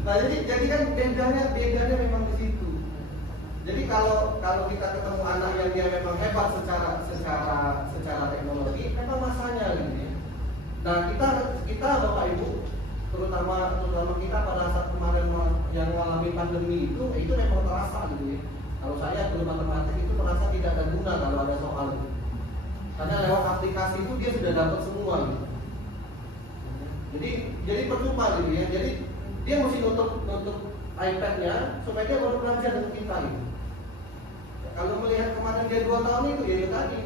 Nah jadi kan bedanya memang di situ. Jadi kalau kita ketemu anak yang dia memang hebat secara teknologi, memang masanya gitu ya. Nah kita Bapak Ibu, terutama kita pada saat kemarin yang mengalami pandemi itu memang terasa gitu ya. Kalau saya guru matematik itu merasa tidak ada guna kalau ada soal gitu. Karena lewat aplikasi itu dia sudah dapat semua gitu. Jadi percuma gitu ya. Jadi dia mesti nutup iPad-nya supaya dia baru belajar dengan kita gitu. Kalau melihat kemarin dia 2 tahun itu ya tadi,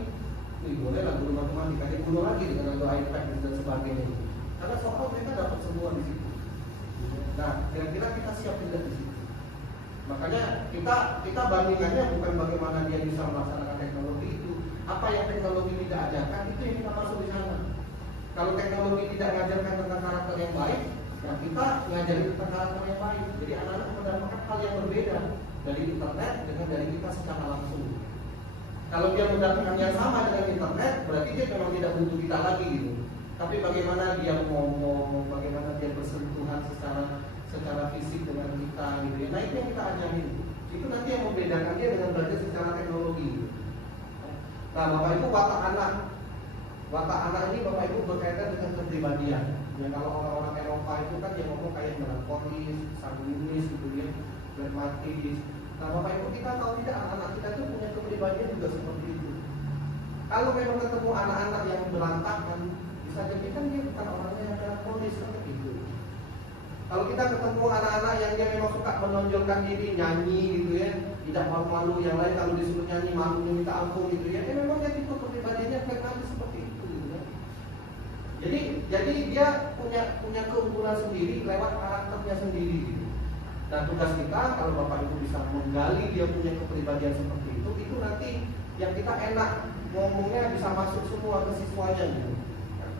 boleh lah guru matematika dia guru lagi dengan iPad dan sebagainya. Karena soal mereka dapat semua di situ. Nah, kira-kira kita siap tidak di situ. Makanya kita bandingannya bukan bagaimana dia bisa melaksanakan teknologi itu, apa yang teknologi tidak ajarkan itu yang kita masuk di sana. Kalau teknologi tidak mengajarkan tentang karakter yang baik, ya kita ngajarin tentang karakter yang baik. Jadi anak-anak mendapatkan hal yang berbeda dari internet dengan dari kita secara langsung. Kalau dia mendapatkan yang sama dengan internet, berarti dia memang tidak butuh kita lagi gitu. Tapi bagaimana dia ngomong, bagaimana dia bersentuhan secara fisik dengan kita gitu ya. Nah itu yang kita ajarin. Itu nanti yang membedakan dia dengan belajar secara teknologi gitu. Nah Bapak Ibu watak anak ini Bapak Ibu berkaitan dengan kepribadian. Ya kalau orang-orang Eropa itu kan dia ngomong kayak melankolis, sanguinis gitu ya, pragmatis. Nah Bapak Ibu kita tahu tidak anak-anak kita itu punya kepribadian juga seperti itu. Kalau memang ketemu anak-anak yang berantakan, bisa jadi kan dia bukan orangnya yang melankolis seperti itu. Kalau kita ketemu anak-anak yang dia memang suka menonjolkan diri, nyanyi gitu ya, tidak malu-malu yang lain kalau disuruh nyanyi malu minta ampun gitu ya, memang dia tipe kepribadiannya pragmatis seperti itu gitu ya. Jadi dia punya keunggulan sendiri lewat karakternya sendiri gitu. Nah tugas kita kalau Bapak Ibu bisa menggali dia punya kepribadian seperti itu nanti yang kita enak ngomongnya bisa masuk semua ke siswanya gitu.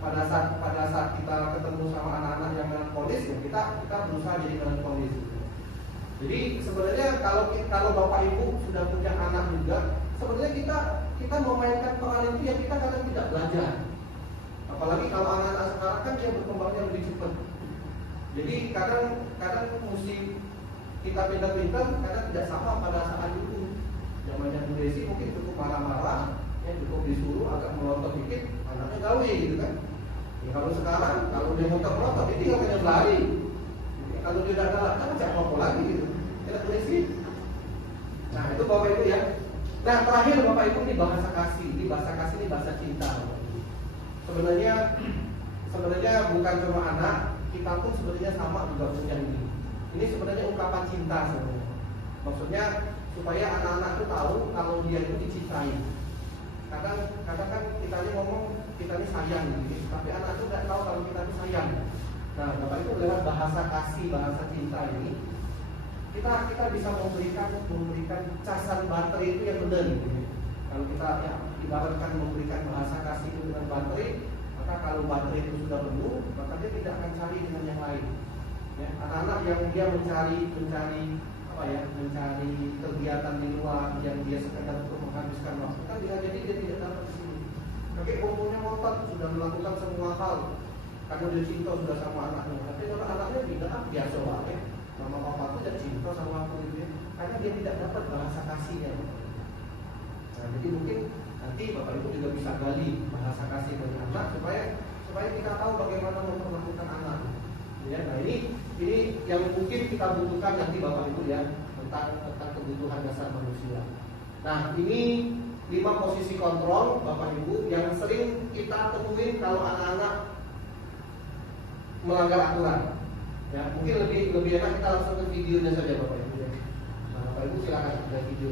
Pada saat kita ketemu sama anak-anak yang melankolis ya kita berusaha jadi melankolis. Jadi sebenarnya kalau Bapak Ibu sudah punya anak juga, sebenarnya kita memainkan peran itu yang kita kadang tidak belajar. Apalagi kalau anak-anak sekarang kan dia berkembangnya lebih cepat. Jadi kadang mesti kita pintar-pintar, kadang tidak sama pada saat dulu. Zamannya Bu Desi mungkin cukup marah-marah, Ya, cukup disuruh agak melontot dikit, anaknya gawe gitu kan. Ya, kalau sekarang kalau dia mau melontot, dia tinggal hanya lari. Ya, kalau dia udah galak kan cek rokok lagi gitu. Tidak polisi. Nah itu Bapak Ibu ya. Nah terakhir Bapak Ibu ini bahasa kasih. Ini bahasa kasih ini bahasa cinta. Sebenarnya bukan cuma anak, kita pun sebenarnya sama juga punya ini. Ini sebenarnya ungkapan cinta sebenarnya. Maksudnya supaya anak-anak itu tahu kalau dia itu dicintai. Kadang kan kita ini ngomong kita ini sayang gitu, tapi anak itu nggak tahu kalau kita ini sayang. Nah Bapak Ibu lewat bahasa kasih, bahasa cinta ini kita bisa memberikan casan baterai itu yang benar gitu. Kalau kita ya ibaratkan memberikan bahasa kasih itu dengan baterai, maka kalau baterai itu sudah penuh, maka dia tidak akan cari dengan yang lain. Ya, anak-anak yang dia mencari kegiatan di luar yang dia sekedar untuk menghabiskan waktu, kan bisa jadi dia tidak dapat di sini. Tapi umumnya ngotot sudah melakukan semua hal karena dia cinta sudah sama anaknya. Tapi kalau anaknya tidak biasa banget. Mama papa tuh tidak cinta sama aku gitu ya. Karena dia tidak dapat bahasa kasihnya. Nah, jadi mungkin nanti Bapak Ibu juga bisa gali bahasa kasih dari anak supaya kita tahu bagaimana memperlakukan anak. Ya, nah ini yang mungkin kita butuhkan nanti Bapak Ibu ya tentang kebutuhan dasar manusia. Nah ini 5 posisi kontrol Bapak Ibu yang sering kita temuin kalau anak-anak melanggar aturan. Ya, mungkin lebih enak kita langsung ke videonya saja Bapak Ibu ya. Nah, Bapak Ibu silakan lihat video.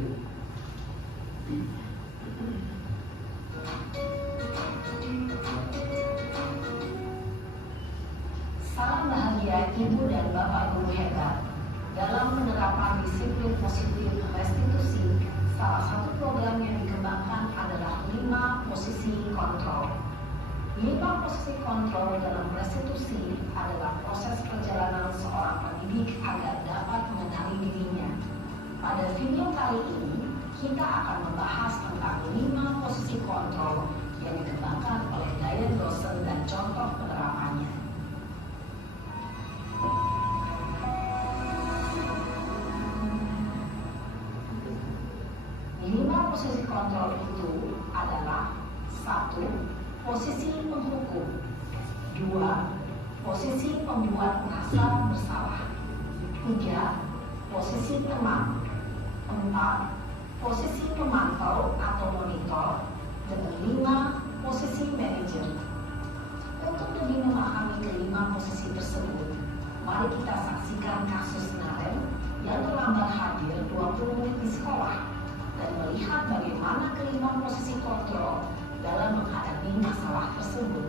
Salam bahagia Ibu dan Bapak Guru hebat. Dalam penerapan disiplin positif restitusi, salah satu program yang dikembangkan adalah 5 posisi kontrol. 5 posisi kontrol dalam restitusi adalah proses perjalanan seorang pendidik agar dapat mengenali dirinya. Pada video kali ini, kita akan membahas tentang 5 posisi kontrol yang dikembangkan oleh Diane Rosen dan contoh penerapannya. 5 posisi kontrol itu adalah 1. Posisi penghukum. 2. Posisi pembuat merasa bersalah. 3. Posisi teman. 4. Posisi pemantau atau monitor. Dan 5. Posisi manajer. Untuk lebih memahami kelima posisi tersebut, mari kita saksikan kasus Narem yang terlambat hadir 20 menit di sekolah dan melihat bagaimana kelima posisi kontrol dalam menghadapi masalah tersebut.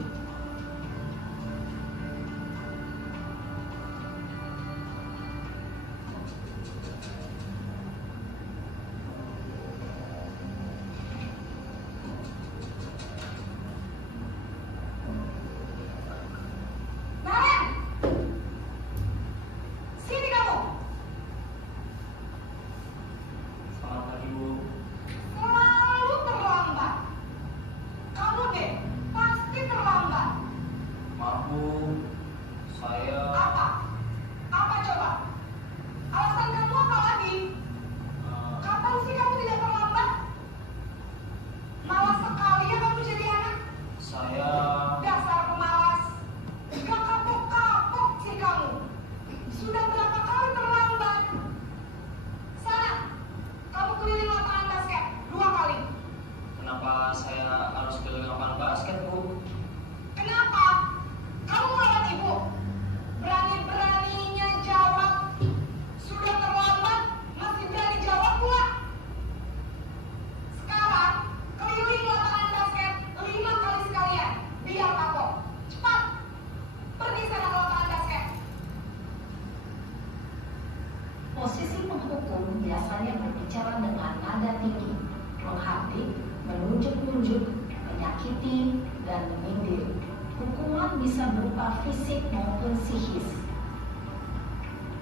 Posisi penghukum biasanya berbicara dengan nada tinggi, menghardik, menunjuk-nunjuk, menyakiti, dan menyindir. Hukuman bisa berupa fisik maupun psikis.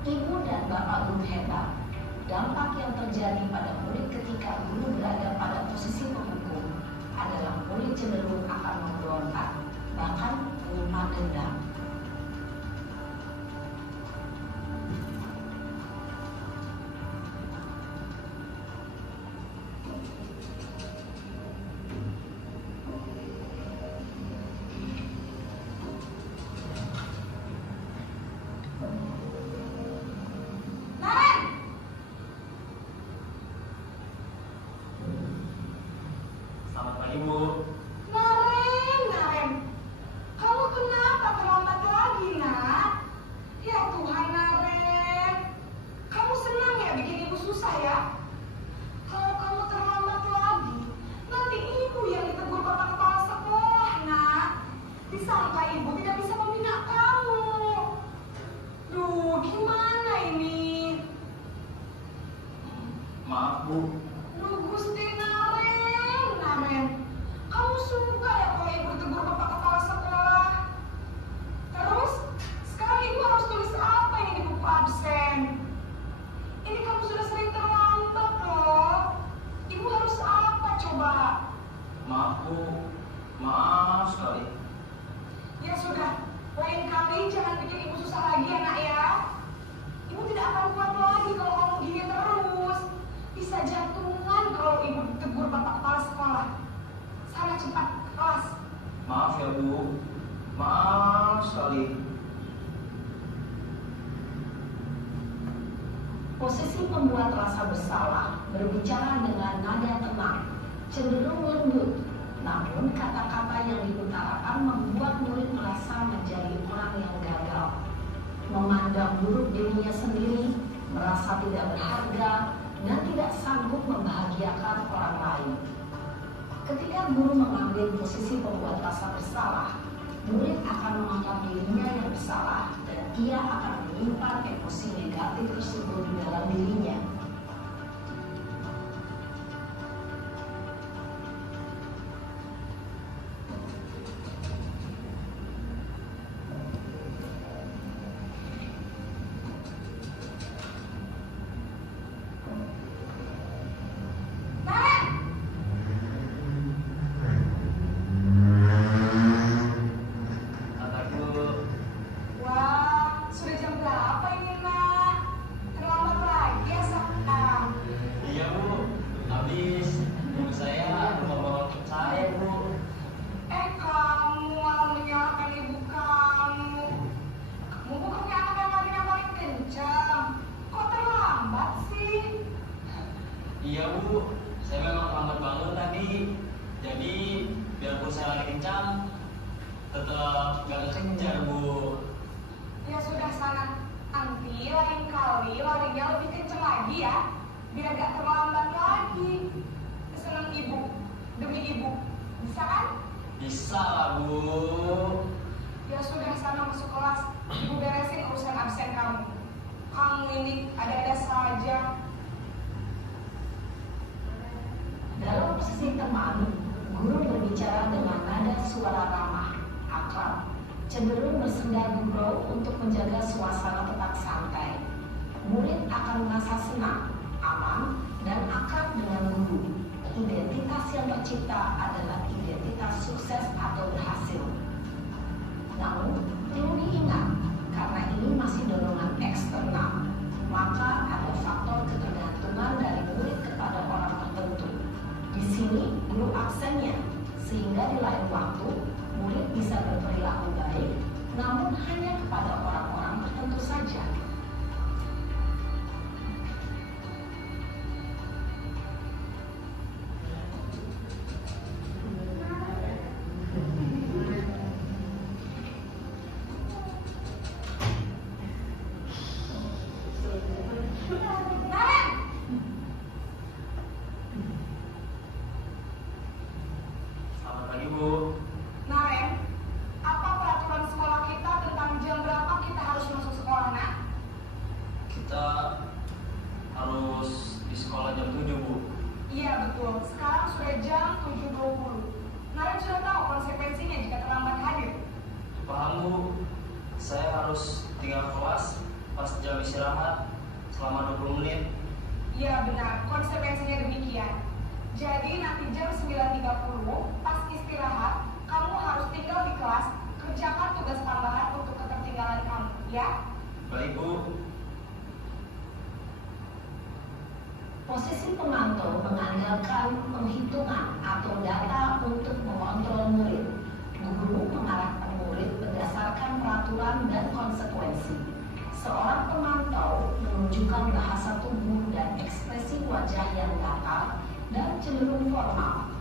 Ibu dan Bapak Guru hebat, dampak yang terjadi pada murid ketika guru berada pada posisi penghukum adalah murid cenderung akan memberontak, bahkan menyimpan dendam. Ya Tuhan, Naren. Kamu senang ya bikin ibu susah ya? Kalau kamu terlambat lagi, nanti ibu yang ditegur bapak kepala sekolah, nak. Disangka ibu tidak bisa membina kamu. Duh, gimana ini? Maaf Bu, Duh, Gusti Naren. Kamu suka ya kalau ibu ditegur bapak kepala sekolah? Terus, sekarang ibu harus tulis apa ini di buku absen? Ini kamu sudah sering terlambat loh. Ibu harus apa coba? maaf Bu, maaf sekali. Ya sudah, lain kali jangan bikin ibu susah lagi ya nak ya. Ibu tidak akan kuat lagi kalau kamu gini terus. Bisa jantungan kalau ibu ditegur bapak kepala sekolah. Sana cepat ke kelas. Maaf ya Bu, maaf sekali. Posisi pembuat rasa bersalah berbicara dengan nada tenang, cenderung lembut. Namun kata-kata yang diutarakan membuat murid merasa menjadi orang yang gagal, memandang buruk dirinya sendiri, merasa tidak berharga, dan tidak sanggup membahagiakan orang lain. Ketika guru mengambil posisi pembuat rasa bersalah, murid akan menganggap dirinya yang bersalah dan ia akan menyimpan emosi negatif tersebut di dalam dirinya. Kataku, Wah, sudah jam berapa ini, nak? Terlambat lagi ya, sayang. iya Bu, habis ibu saya membawa saya Bu. Kamu malah menyalahkan ibu kamu. Kamu bukannya anak yang larinya paling kencang. Kok terlambat sih? Iya Bu, saya memang lambat bangun tadi. Jadi biarpun saya lari kencang, tetap gak kejar Bu. Ya sudah sana. Nanti lain kali larinya lebih kencang lagi ya. Biar gak terlambat lagi. Senang ibu. Demi ibu. Bisa kan? Bisa lah Bu. Ya sudah sana masuk kelas. Ibu beresin urusan absen kamu. Kamu ini ada-ada saja. Dalam posisi teman, guru berbicara dengan nada suara ramah, akrab, cenderung bersenda gurau untuk menjaga suasana tetap santai. Murid akan merasa senang, aman, dan akrab dengan guru. Identitas yang tercipta adalah identitas sukses atau berhasil. Namun, perlu diingat, karena ini masih dorongan eksternal, maka ada faktor ketergantungan dari murid kepada orang tertentu. Di sini, guru absennya, sehingga di lain waktu, murid bisa berperilaku baik, namun hanya kepada orang-orang tertentu saja. Selamat pagi Bu. Naren, apa peraturan sekolah kita tentang jam berapa kita harus masuk sekolah, nak? Kita harus di sekolah jam 7 Bu. Iya betul, sekarang sudah jam 7.20. Naren sudah tahu konsekuensinya jika terlambat hadir. Paham Bu, saya harus tinggal kelas pas jam istirahat selama 20 menit. Iya benar, konsekuensinya demikian. Jadi nanti jam 9.30 pas istirahat, kamu harus tinggal di kelas, kerjakan tugas tambahan untuk ketertinggalan kamu, ya? Baik Bu. Posisi pemantau mengandalkan penghitungan atau data untuk mengontrol murid. Guru mengarahkan murid berdasarkan peraturan dan konsekuensi. Seorang pemantau menunjukkan bahasa tubuh dan ekspresi wajah yang datar dan cenderung formal.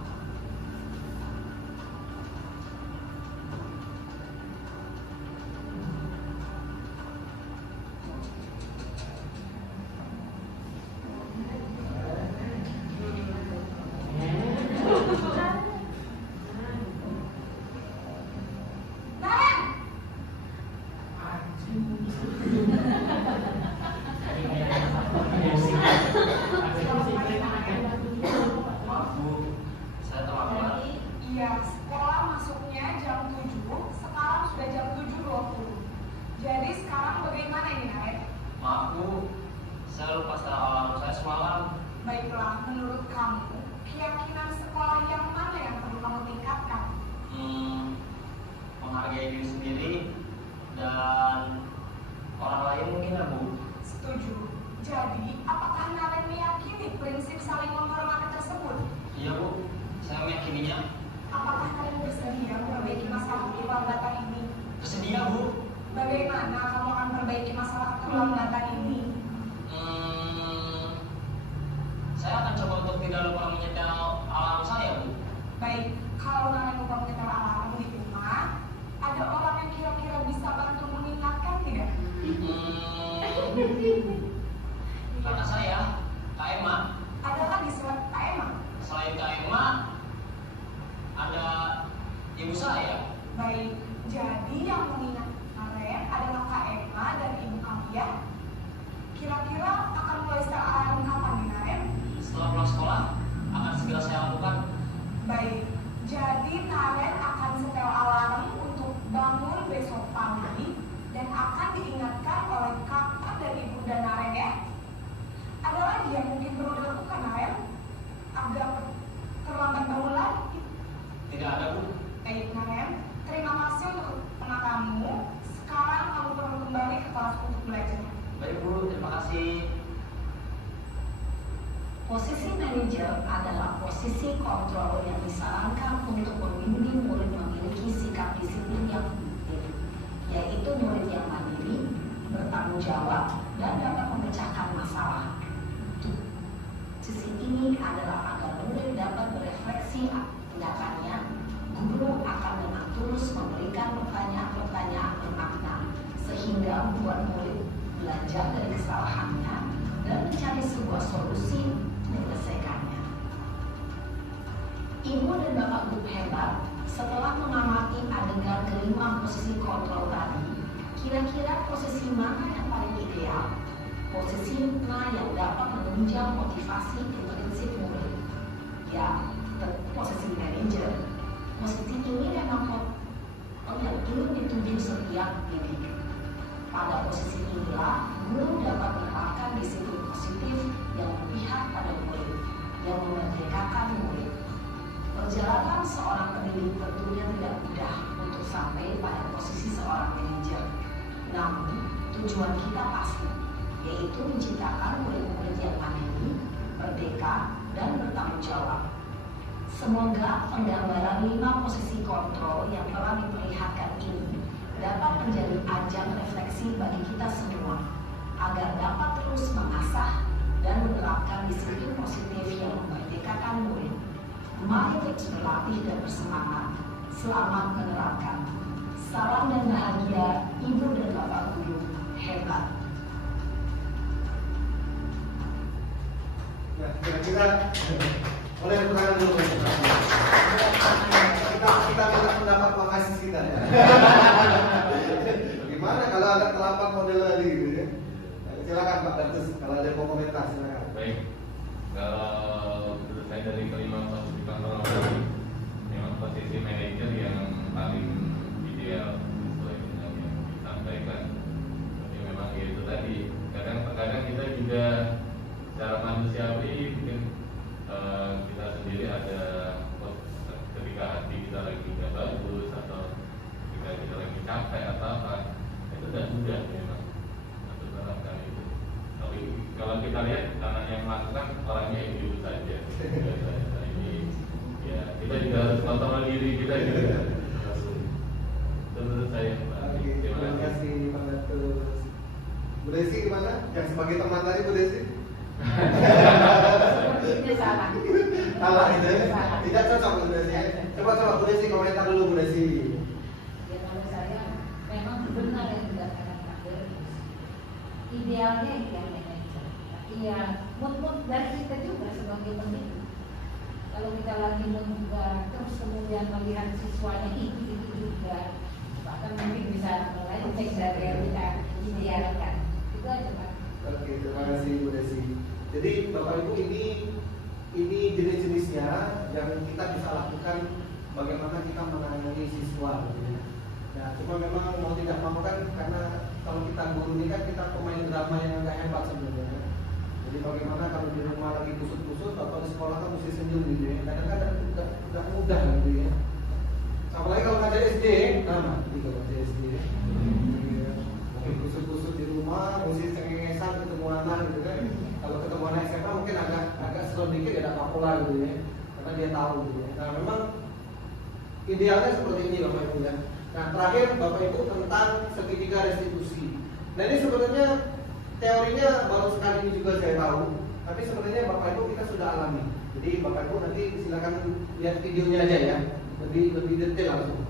Karena saya, Kak Emma, Adalah di surat Kak Emma. selain Kak Emma, ada ibu saya. Baik, jadi yang mengingat Naren adalah Kak Emma dan Ibu Kalia. Kira-kira akan mulai setelah alarm kapan nih Naren? Setelah pulang sekolah, akan segera saya lakukan. Baik, jadi Naren akan setel alarm untuk bangun besok pagi dan akan diingatkan oleh kakak dan ibu dan Naren ya. Ada lagi yang mungkin perlu dilakukan Naren? Agak terlambat bangun lagi. Tidak ada, Bu. Baik Naren, terima kasih untuk pernah kamu. Sekarang kamu perlu kembali ke kelas untuk belajar. Baik, Bu. Terima kasih. Posisi manajer adalah posisi kontrol yang disarankan untuk membimbing murid memiliki sikap disiplin yang penting, yaitu murid yang mandiri, bertanggung jawab, dan dapat memecahkan masalah. Sisi ini adalah agar murid dapat berefleksi tindakannya. Guru akan dengan tulus memberikan pertanyaan-pertanyaan bermakna, sehingga membuat murid belajar dari kesalahannya dan mencari sebuah solusi menyelesaikannya. Ibu dan Bapak guru hebat, setelah mengamati adegan kelima posisi kontrol tadi, kira-kira posisi mana yang paling ideal? Posisi mana yang dapat menunjang motivasi intrinsik murid? Ya, posisi manajer. Posisi ini memang yang ingin dituju setiap didik. Pada posisi inilah, guru dapat menerapkan disiplin positif yang berpihak pada murid, yang memerdekakan murid. Perjalanan seorang pendidik tentunya tidak mudah untuk sampai pada posisi seorang manajer. Namun, tujuan kita pasti, yaitu menciptakan murid-murid yang mandiri, merdeka, dan bertanggung jawab. Semoga penggambaran 5 posisi kontrol yang telah diperlihatkan ini dapat menjadi ajang refleksi bagi kita semua, agar dapat terus mengasah dan menerapkan disiplin positif yang memerdekakan murid. Mari terus berlatih dan bersemangat. Selamat menerapkan. Salam dan bahagia, Ibu dan Bapak Guru hebat. Nah, kira-kira boleh bertangan dulu. Kita minta pendapat makasih kita. Gimana kalau ada terlambat model tadi gitu ya? Silakan Pak Bertus, kalau ada mau komentar silakan. Baik, kalau menurut saya dari kelima posisi kontrol tadi, memang posisi manajer yang paling ideal sesuai dengan yang disampaikan. Tapi memang ya itu tadi, kadang-kadang kita juga secara manusiawi mungkin kita sendiri ada ketika hati kita lagi nggak bagus atau ketika kita lagi capek atau apa, itu tidak mudah memang untuk menerapkan itu. Tapi kalau kita lihat karena yang melakukan orangnya itu saja. Nah, ini ya kita juga harus kontrol diri kita juga. Itu menurut saya. Oke, terima kasih Pak Bertus. Bu Desi gimana? Yang sebagai teman tadi Bu Desi? Ini salah. Salah itu ya? Tidak cocok Bu Desi. Coba Bu Desi komentar dulu Bu Desi. Ya menurut saya memang benar yang dikatakan Pak Bertus. Idealnya ideal manajer. Tapi ya mood dari kita juga sebagai pendidik. Kalau kita lagi juga terus kemudian melihat siswanya itu juga, bahkan mungkin bisa melenceng dari yang kita idealkan. Itu aja Pak. Oke, terima kasih Bu Desi. Jadi Bapak Ibu ini jenis-jenisnya yang kita bisa lakukan bagaimana kita menangani siswa gitu ya. Nah, cuma memang mau tidak mau kan karena kalau kita guru ini kan kita pemain drama yang agak hebat sebenarnya. Jadi bagaimana kalau di rumah lagi kusut-kusut atau di sekolah kan mesti senyum gitu ya. Kadang-kadang tidak mudah gitu ya. Apalagi kalau ngajar SD, nah gitu ngajar SD. Mungkin kusut-kusut di rumah, mesti cengengesan ketemu anak gitu kan. Kalau ketemu anak SMA mungkin agak slow dikit ya tidak apa-apa gitu ya. Karena dia tahu gitu ya. Nah, memang idealnya seperti ini Bapak Ibu ya. Nah, terakhir Bapak Ibu tentang segitiga restitusi. Nah, ini sebenarnya teorinya baru sekali ini juga saya tahu, tapi sebenarnya Bapak Ibu kita sudah alami. Jadi Bapak Ibu nanti silakan lihat videonya aja ya, lebih detail langsung.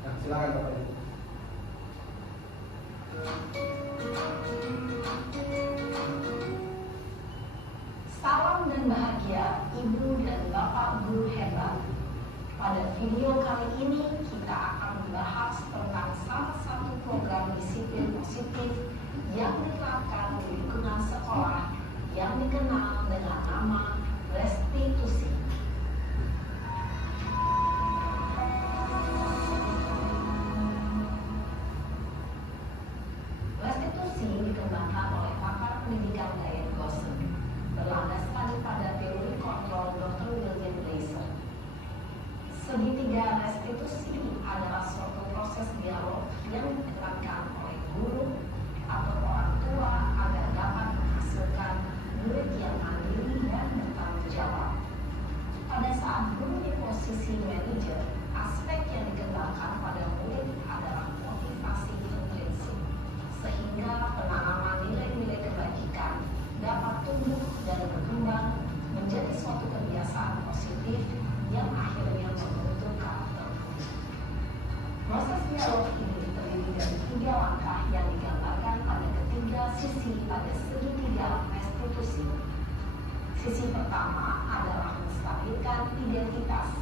Nah, silakan Bapak Ibu. Salam dan bahagia Ibu dan Bapak Guru hebat. Pada video kali ini kita akan membahas tentang salah satu program disiplin positif yang diterapkan di lingkungan sekolah yang dikenal dengan nama restitusi. Restitusi dikembangkan oleh pakar pendidikan Diane Gosson, berlandaskan pada teori kontrol Dr. William Blaser. Segitiga restitusi adalah suatu proses dialog yang ditekankan oleh guru atau orang tua agar dapat menghasilkan murid yang mandiri dan bertanggung jawab. Pada saat guru di posisi manajer, aspek yang dikembangkan pada murid adalah motivasi intrinsik, sehingga penanaman nilai-nilai kebajikan dapat tumbuh dan berkembang menjadi suatu kebiasaan positif yang akhirnya membentuk karakter. Proses dialog ini terdiri dari 3 langkah yang digambarkan pada ketiga sisi pada segitiga restitusi. Sisi pertama adalah menstabilkan identitas.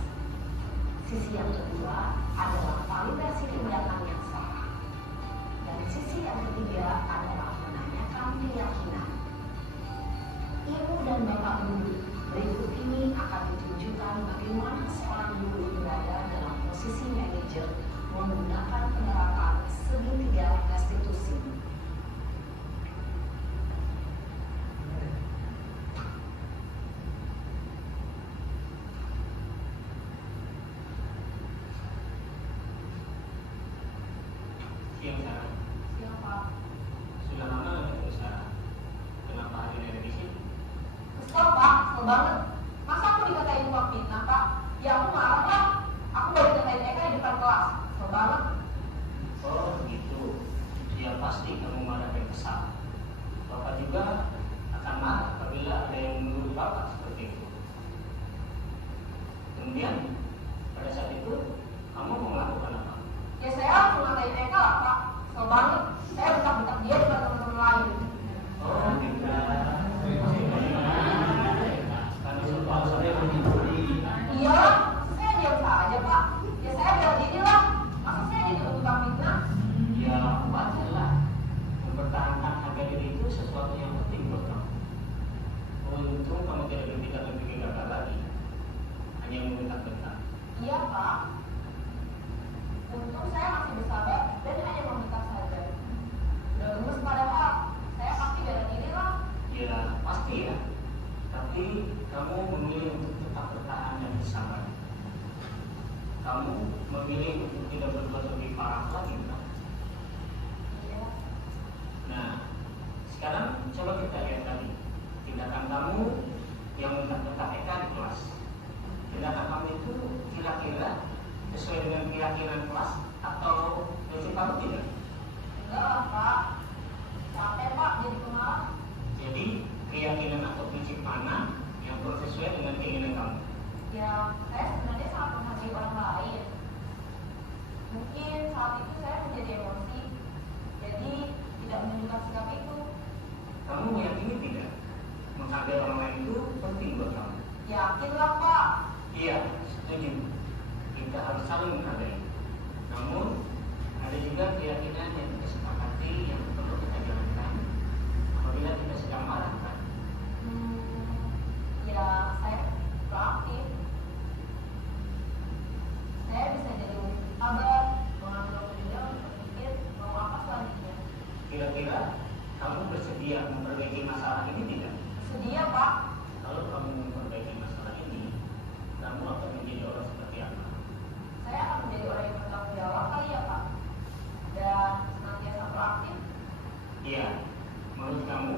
Sisi yang kedua adalah validasi tindakan yang salah. Dan sisi yang ketiga adalah menanyakan keyakinan. Ibu dan Bapak Guru, berikut ini akan ditunjukkan bagaimana seorang guru berada dalam posisi manajer menggunakan penerapan segitiga restitusi. Siang Sarah, Siapa? sudah lama nggak ketemu Sarah? Kenapa hari ini ada di sini? Kesel Pak, kesel banget. Masa aku dikatain tukang fitnah Pak? Ya aku marah Pak. Aku baru dikatain Eka di depan kelas. Kesel banget. Oh begitu. Ya pasti kamu marah dan kesal. Bapak juga akan marah apabila ada yang menuduh Bapak seperti itu. Kemudian pada saat itu kamu mau melakukan apa? Ya saya harus ngatain Eka lah Pak. Kesel banget. Saya bentak-bentak dia di depan teman-teman lain. Oh tidak. Karena soal saya berbudi. Iya, saya diam saja Pak. Ya saya bela diri lah. Masa saya jadi tukang fitnah? Ya wajarlah. Mempertahankan harga diri itu sesuatu yang penting buat kamu. Untung kamu tidak berpikir lebih gagal lagi. Hanya membentak-bentak. Iya Pak. Untung saya masih bersabar dan hanya membentak saja. Udah gemes padahal. Saya pasti bela diri lah. Ya pasti ya. Tapi kamu memilih untuk tetap bertahan dan bersabar. Kamu memilih untuk tidak berbuat lebih parah lagi, bukan? Iya. Nah, sekarang coba kita lihat tadi tindakan kamu yang membentak Eka di kelas. Tindakan kamu itu kira-kira sesuai dengan keyakinan kelas atau prinsip kamu tidak? Enggak lah Pak. Capek Pak jadi pemarah. Jadi keyakinan atau prinsip mana yang kurang sesuai dengan keinginan kamu? Ya, saya sebenarnya sangat menghargai orang lain. Mungkin saat itu saya menjadi emosi, jadi tidak menunjukkan sikap itu. Kamu meyakini tidak? Menghargai orang lain itu penting buat kamu. Yakinlah Pak. Iya, setuju. Kita harus saling menghargai. Namun, ada juga keyakinan yang kita sepakati yang perlu kita jalankan apabila kita sedang marah, kan? Ya saya proaktif. Saya bisa jadi lebih sabar, mengambil waktu juga untuk berpikir mau apa selanjutnya. Kira-kira kamu bersedia memperbaiki masalah ini tidak? Sedia Pak. Kalau kamu memperbaiki masalah ini, kamu akan menjadi orang seperti apa? Saya akan menjadi orang yang bertanggung jawab kali ya Pak. Dan senantiasa proaktif. Iya, menurut kamu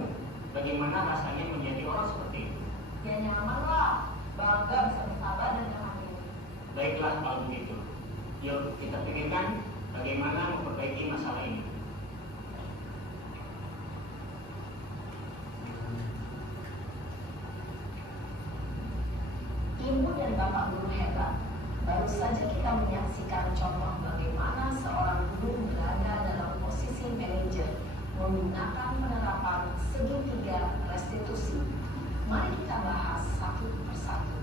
bagaimana rasanya menjadi orang seperti itu? Ya nyaman lah, bangga bisa bersabar dan tahan diri. Baiklah kalau begitu. Yuk kita pikirkan bagaimana memperbaiki masalah ini. Ibu dan Bapak Guru hebat, baru saja kita menyaksikan contoh bagaimana seorang guru berada dalam posisi manajer menggunakan penerapan segitiga restitusi. Mari kita bahas satu persatu.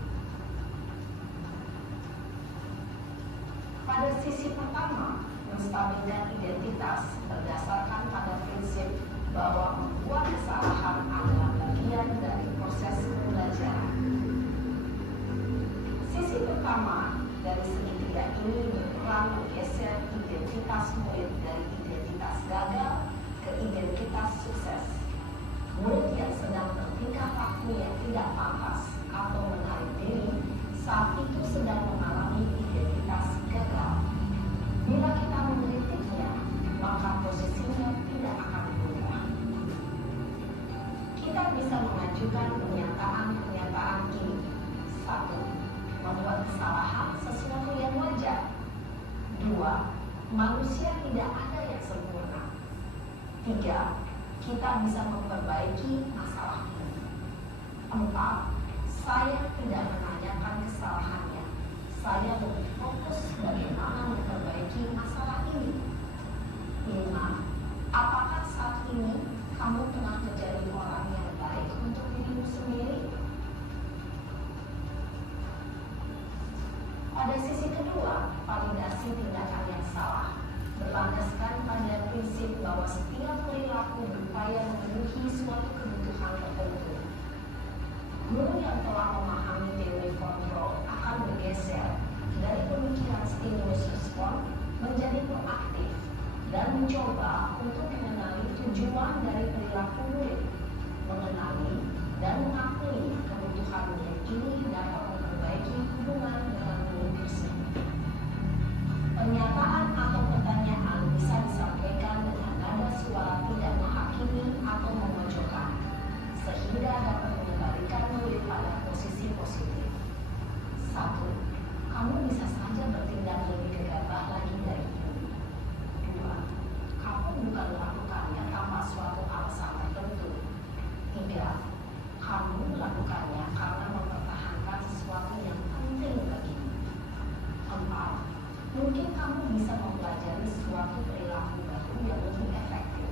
Pada sisi pertama, menstabilkan identitas berdasarkan pada prinsip bahwa membuat kesalahan adalah bagian dari proses pembelajaran. Sisi pertama dari segitiga ini berperan menggeser identitas murid dari identitas gagal ke identitas sukses. Murid yang sedang bertingkah laku yang tidak pantas atau menarik diri saat itu sedang mengalami identitas gagal. Bila kita mengkritiknya, maka posisinya tidak akan berubah. Kita bisa mengajukan pernyataan-pernyataan ini. 1. Membuat kesalahan sesuatu yang wajar. 2. Manusia tidak ada yang sempurna. 3. Kita bisa memperbaiki masalah ini. 4. Saya tidak menanyakan kesalahannya. Saya lebih fokus bagaimana memperbaiki masalah ini. 5. Apakah saat ini kamu tengah menjadi orang yang baik untuk dirimu sendiri? Pada sisi kedua, validasi tindakan yang salah berlandaskan pada prinsip bahwa setiap perilaku berupaya memenuhi suatu kebutuhan tertentu. Guru yang telah memahami teori kontrol akan bergeser dari pemikiran stimulus respon menjadi proaktif dan mencoba untuk mengenali tujuan dari perilaku murid, mengenali dan mengakui kebutuhan murid ini dapat memperbaiki hubungan dengan murid tersebut. Pernyataan atau pertanyaan bisa disampaikan dengan nada suara tidak menghakimi atau memojokkan, sehingga dapat mengembalikan murid pada posisi positif. 1. Kamu bisa saja bertindak lebih gegabah lagi dari ini. 2. Kamu bukan melakukannya tanpa suatu alasan tertentu. 3. Kamu melakukannya karena mempertahankan sesuatu yang penting bagimu. 4. Mungkin kamu bisa mempelajari suatu perilaku baru yang lebih efektif.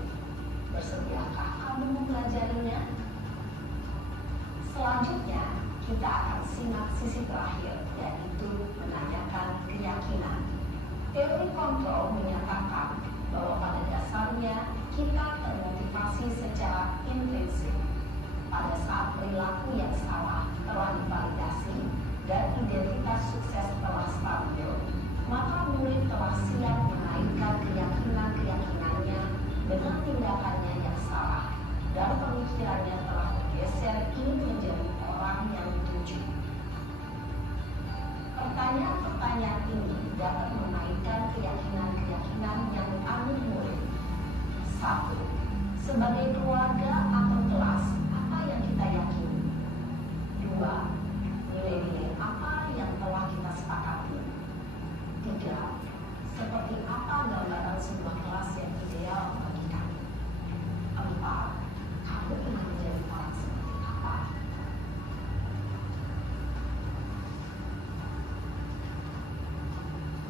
Bersediakah kamu mempelajarinya? Selanjutnya, kita akan simak sisi terakhir, yaitu menanyakan keyakinan. Teori kontrol menyatakan bahwa pada dasarnya kita termotivasi secara intrinsik. Pada saat perilaku yang salah telah divalidasi dan identitas sukses telah stabil, maka murid telah siap menaikkan keyakinan-keyakinannya dengan tindakannya yang salah dan pemikirannya telah bergeser ingin menjadi orang yang dituju. Pertanyaan-pertanyaan ini dapat menaikkan keyakinan-keyakinan yang diambil murid. 1. Sebagai keluarga atau kelas, apa yang kita yakini? 2. Nilai-nilai apa yang telah kita sepakati? 3. Seperti apa gambaran sebuah kelas yang ideal bagi kami? 4. Kamu ingin menjadi orang seperti apa?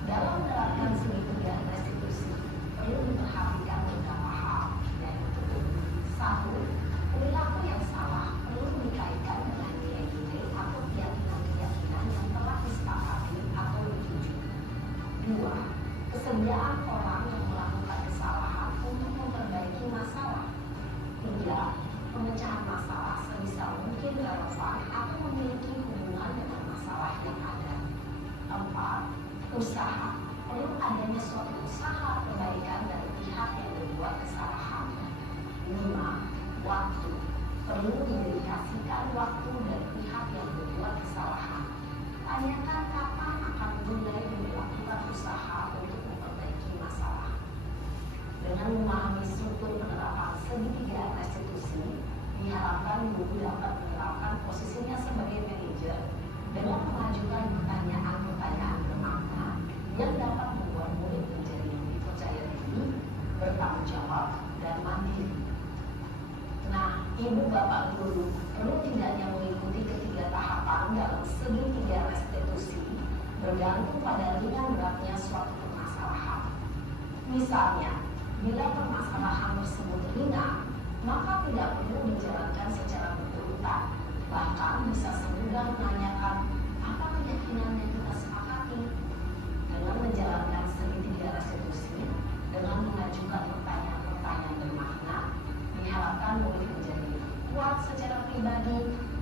Dalam menerapkan segitiga restitusi, perlu diperhatikan beberapa hal, yaitu 1. Perilaku yang salah perlu dikaitkan dengan nilai-nilai atau keyakinan-keyakinan yang telah disepakati atau dituju. 2. Kesediaan orang yang melakukan kesalahan untuk memperbaiki masalah. 3. Pemecahan masalah sebisa mungkin relevan atau memiliki hubungan dengan masalah yang ada. 4. Usaha. Perlu adanya suatu usaha perbaikan dari pihak yang berbuat kesalahan. 5. Waktu. Perlu didedikasikan waktu dari pihak yang berbuat kesalahan. Tanyakan kapan akan mulai melakukan usaha untuk memperbaiki masalah. Dengan memahami struktur penerapan segitiga restitusi, diharapkan guru dapat menerapkan posisinya sebagai manajer dengan mengajukan pertanyaan-pertanyaan bermakna yang dapat membuat murid menjadi lebih percaya diri, bertanggung jawab, dan mandiri. Nah, ibu bapak guru perlu tidaknya mengikuti ketiga tahapan dalam segitiga restitusi bergantung pada ringan beratnya suatu permasalahan. Misalnya, Bila permasalahan tersebut ringan, maka tidak perlu dijalankan secara berurutan. Bahkan bisa semudah menanyakan apa keyakinan yang kita sepakati. Dengan menjalankan segitiga restitusi, dengan mengajukan pertanyaan-pertanyaan bermakna, diharapkan murid menjadi kuat secara pribadi,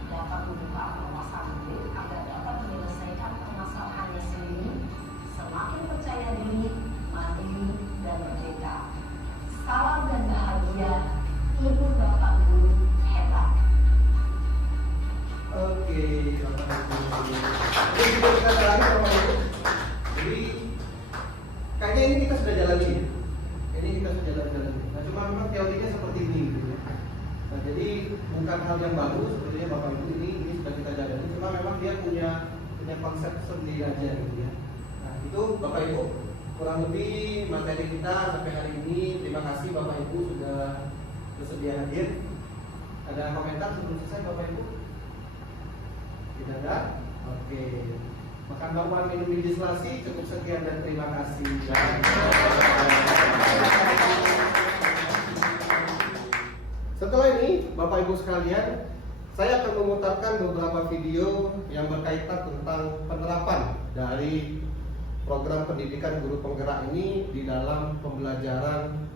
dapat membuka wawasan murid agar dapat menyelesaikan permasalahannya sendiri, semakin percaya diri, mandiri, dan merdeka. Salam dan bahagia, Ibu Bapak Guru hebat. Oke, Bapak Ibu. Jadi kita lagi Bapak Ibu. Jadi kayaknya ini kita sudah jalani. Ini kita sudah jalani. Nah, cuma memang teorinya seperti ini gitu ya. Nah, jadi bukan hal yang baru sebetulnya Bapak Ibu, ini sudah kita jalani. Cuma memang dia punya konsep sendiri aja gitu ya. Nah, itu Bapak Ibu kurang lebih materi kita sampai hari ini. Terima kasih Bapak Ibu sudah bersedia hadir. Ada komentar sebelum selesai Bapak Ibu? Tidak ada? Oke. Makan bakwan minum legislasi, cukup sekian dan terima kasih. Setelah ini Bapak Ibu sekalian, saya akan memutarkan beberapa video yang berkaitan tentang penerapan dari program pendidikan guru penggerak ini di dalam pembelajaran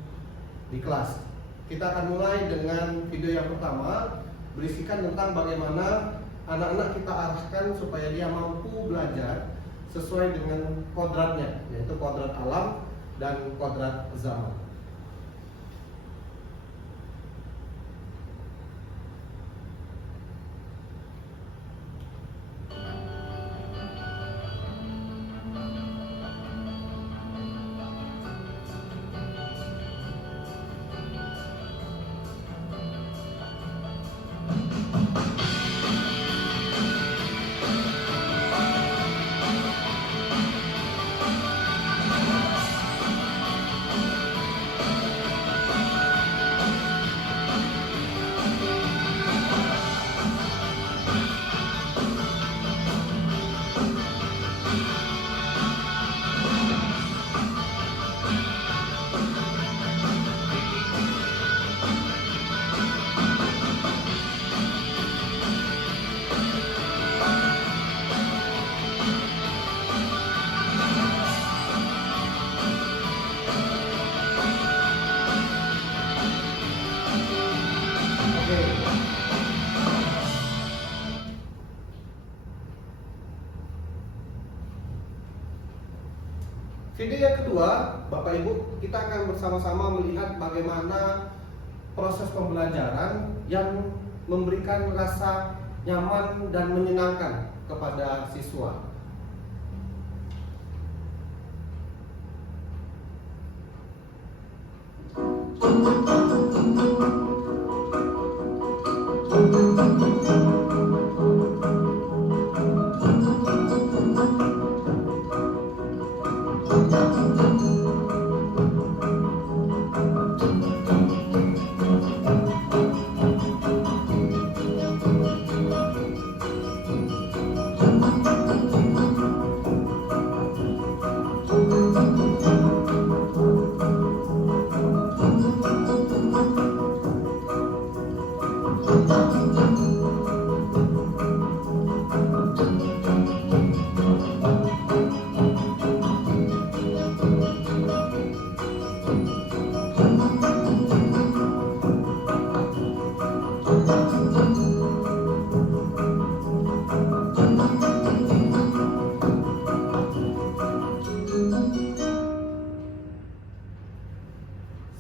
di kelas. Kita akan mulai dengan video yang pertama, berisikan tentang bagaimana anak-anak kita arahkan supaya dia mampu belajar sesuai dengan kodratnya, yaitu kodrat alam dan kodrat zaman. Video yang kedua, Bapak Ibu, kita akan bersama-sama melihat bagaimana proses pembelajaran yang memberikan rasa nyaman dan menyenangkan kepada siswa.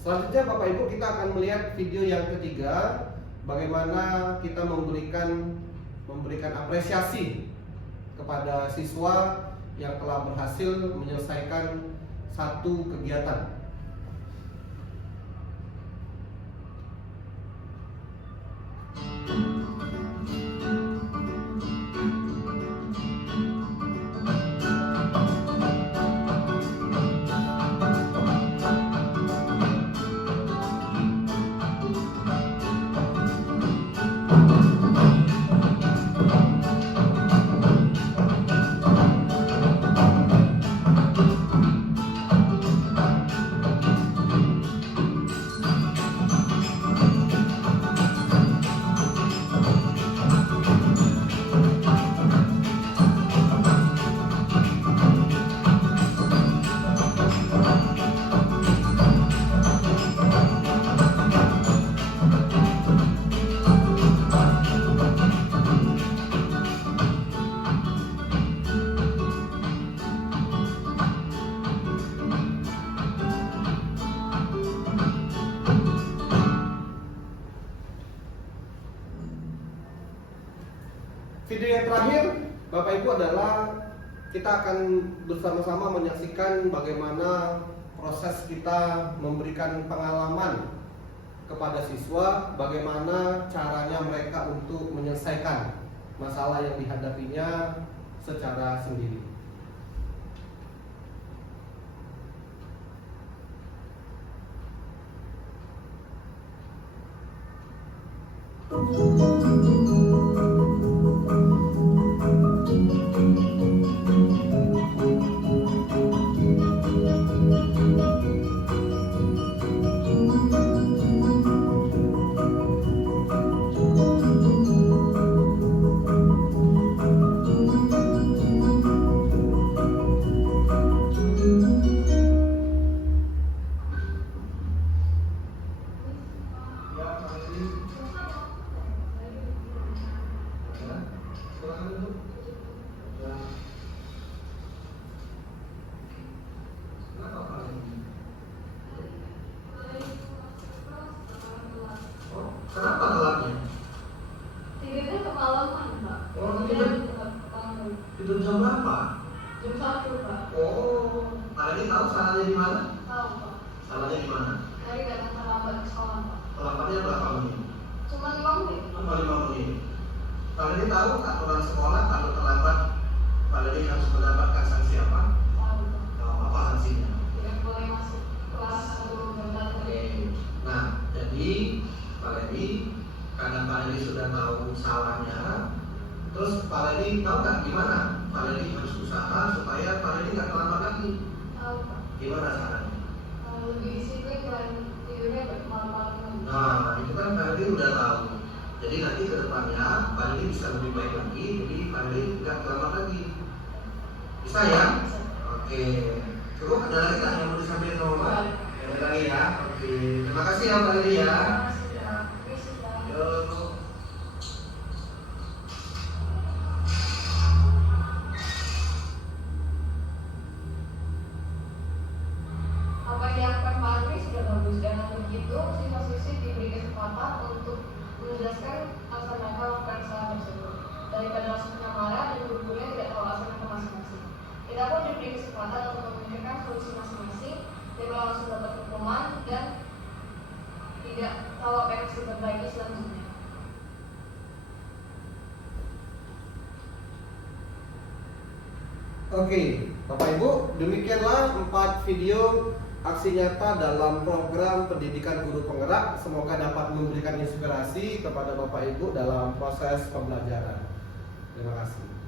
Selanjutnya Bapak Ibu, kita akan melihat video yang ketiga, bagaimana kita memberikan apresiasi kepada siswa yang telah berhasil menyelesaikan satu kegiatan. terakhir, Bapak Ibu, adalah kita akan bersama-sama menyaksikan bagaimana proses kita memberikan pengalaman kepada siswa, bagaimana caranya mereka untuk menyelesaikan masalah yang dihadapinya secara sendiri. Kenapa telatnya? Tidurnya kemalaman, Pak. Oh, Kemudian tidur jam berapa? jam 1, Pak. Oh, Pak Edi tahu salahnya di mana? Tahu, Pak. Salahnya di mana? Tadi datang terlambat ke sekolah, Pak. Terlambatnya berapa menit? Cuma 5 menit. Cuma 5 menit. Pak Edi tahu aturan sekolah kalau terlambat Pak Edi harus mendapatkan sanksi apa? Tahu, Pak. Tahu apa sanksinya? Tidak boleh masuk kelas sebelum jam 1. Oke. Nah, jadi Pak Edi, karena Pak Edi sudah tahu salahnya, terus Pak Edi tahu nggak gimana? Pak Edi harus usaha supaya Pak Edi nggak terlambat lagi. Tahu, Pak. Gimana caranya? Lebih disiplin dan tidurnya bermalam-malam. Nah, itu kan Pak Edi udah tahu. Jadi nanti ke depannya Pak Edi bisa lebih baik lagi, jadi Pak Edi nggak terlambat lagi. Bisa ya? Oke. Terus ada lagi nggak yang mau disampaikan sama Pak? Ada lagi ya? Oke. Terima kasih ya Pak Edi ya. Yuk. Apa yang dilakukan Pak Andri sudah bagus. Dengan begitu, siswa-siswi diberi kesempatan untuk menjelaskan alasan mereka melakukan kesalahan tersebut. Daripada langsungnya marah dan guru-gurunya tidak tahu alasan mereka masing-masing. Kita pun diberi kesempatan untuk memikirkan solusi masing-masing, tidak langsung dapat hukuman dan tidak tahu apa yang harus diperbaiki selanjutnya. Oke, Bapak Ibu, demikianlah 4 video aksi nyata dalam program pendidikan guru penggerak. Semoga dapat memberikan inspirasi kepada Bapak Ibu dalam proses pembelajaran. Terima kasih.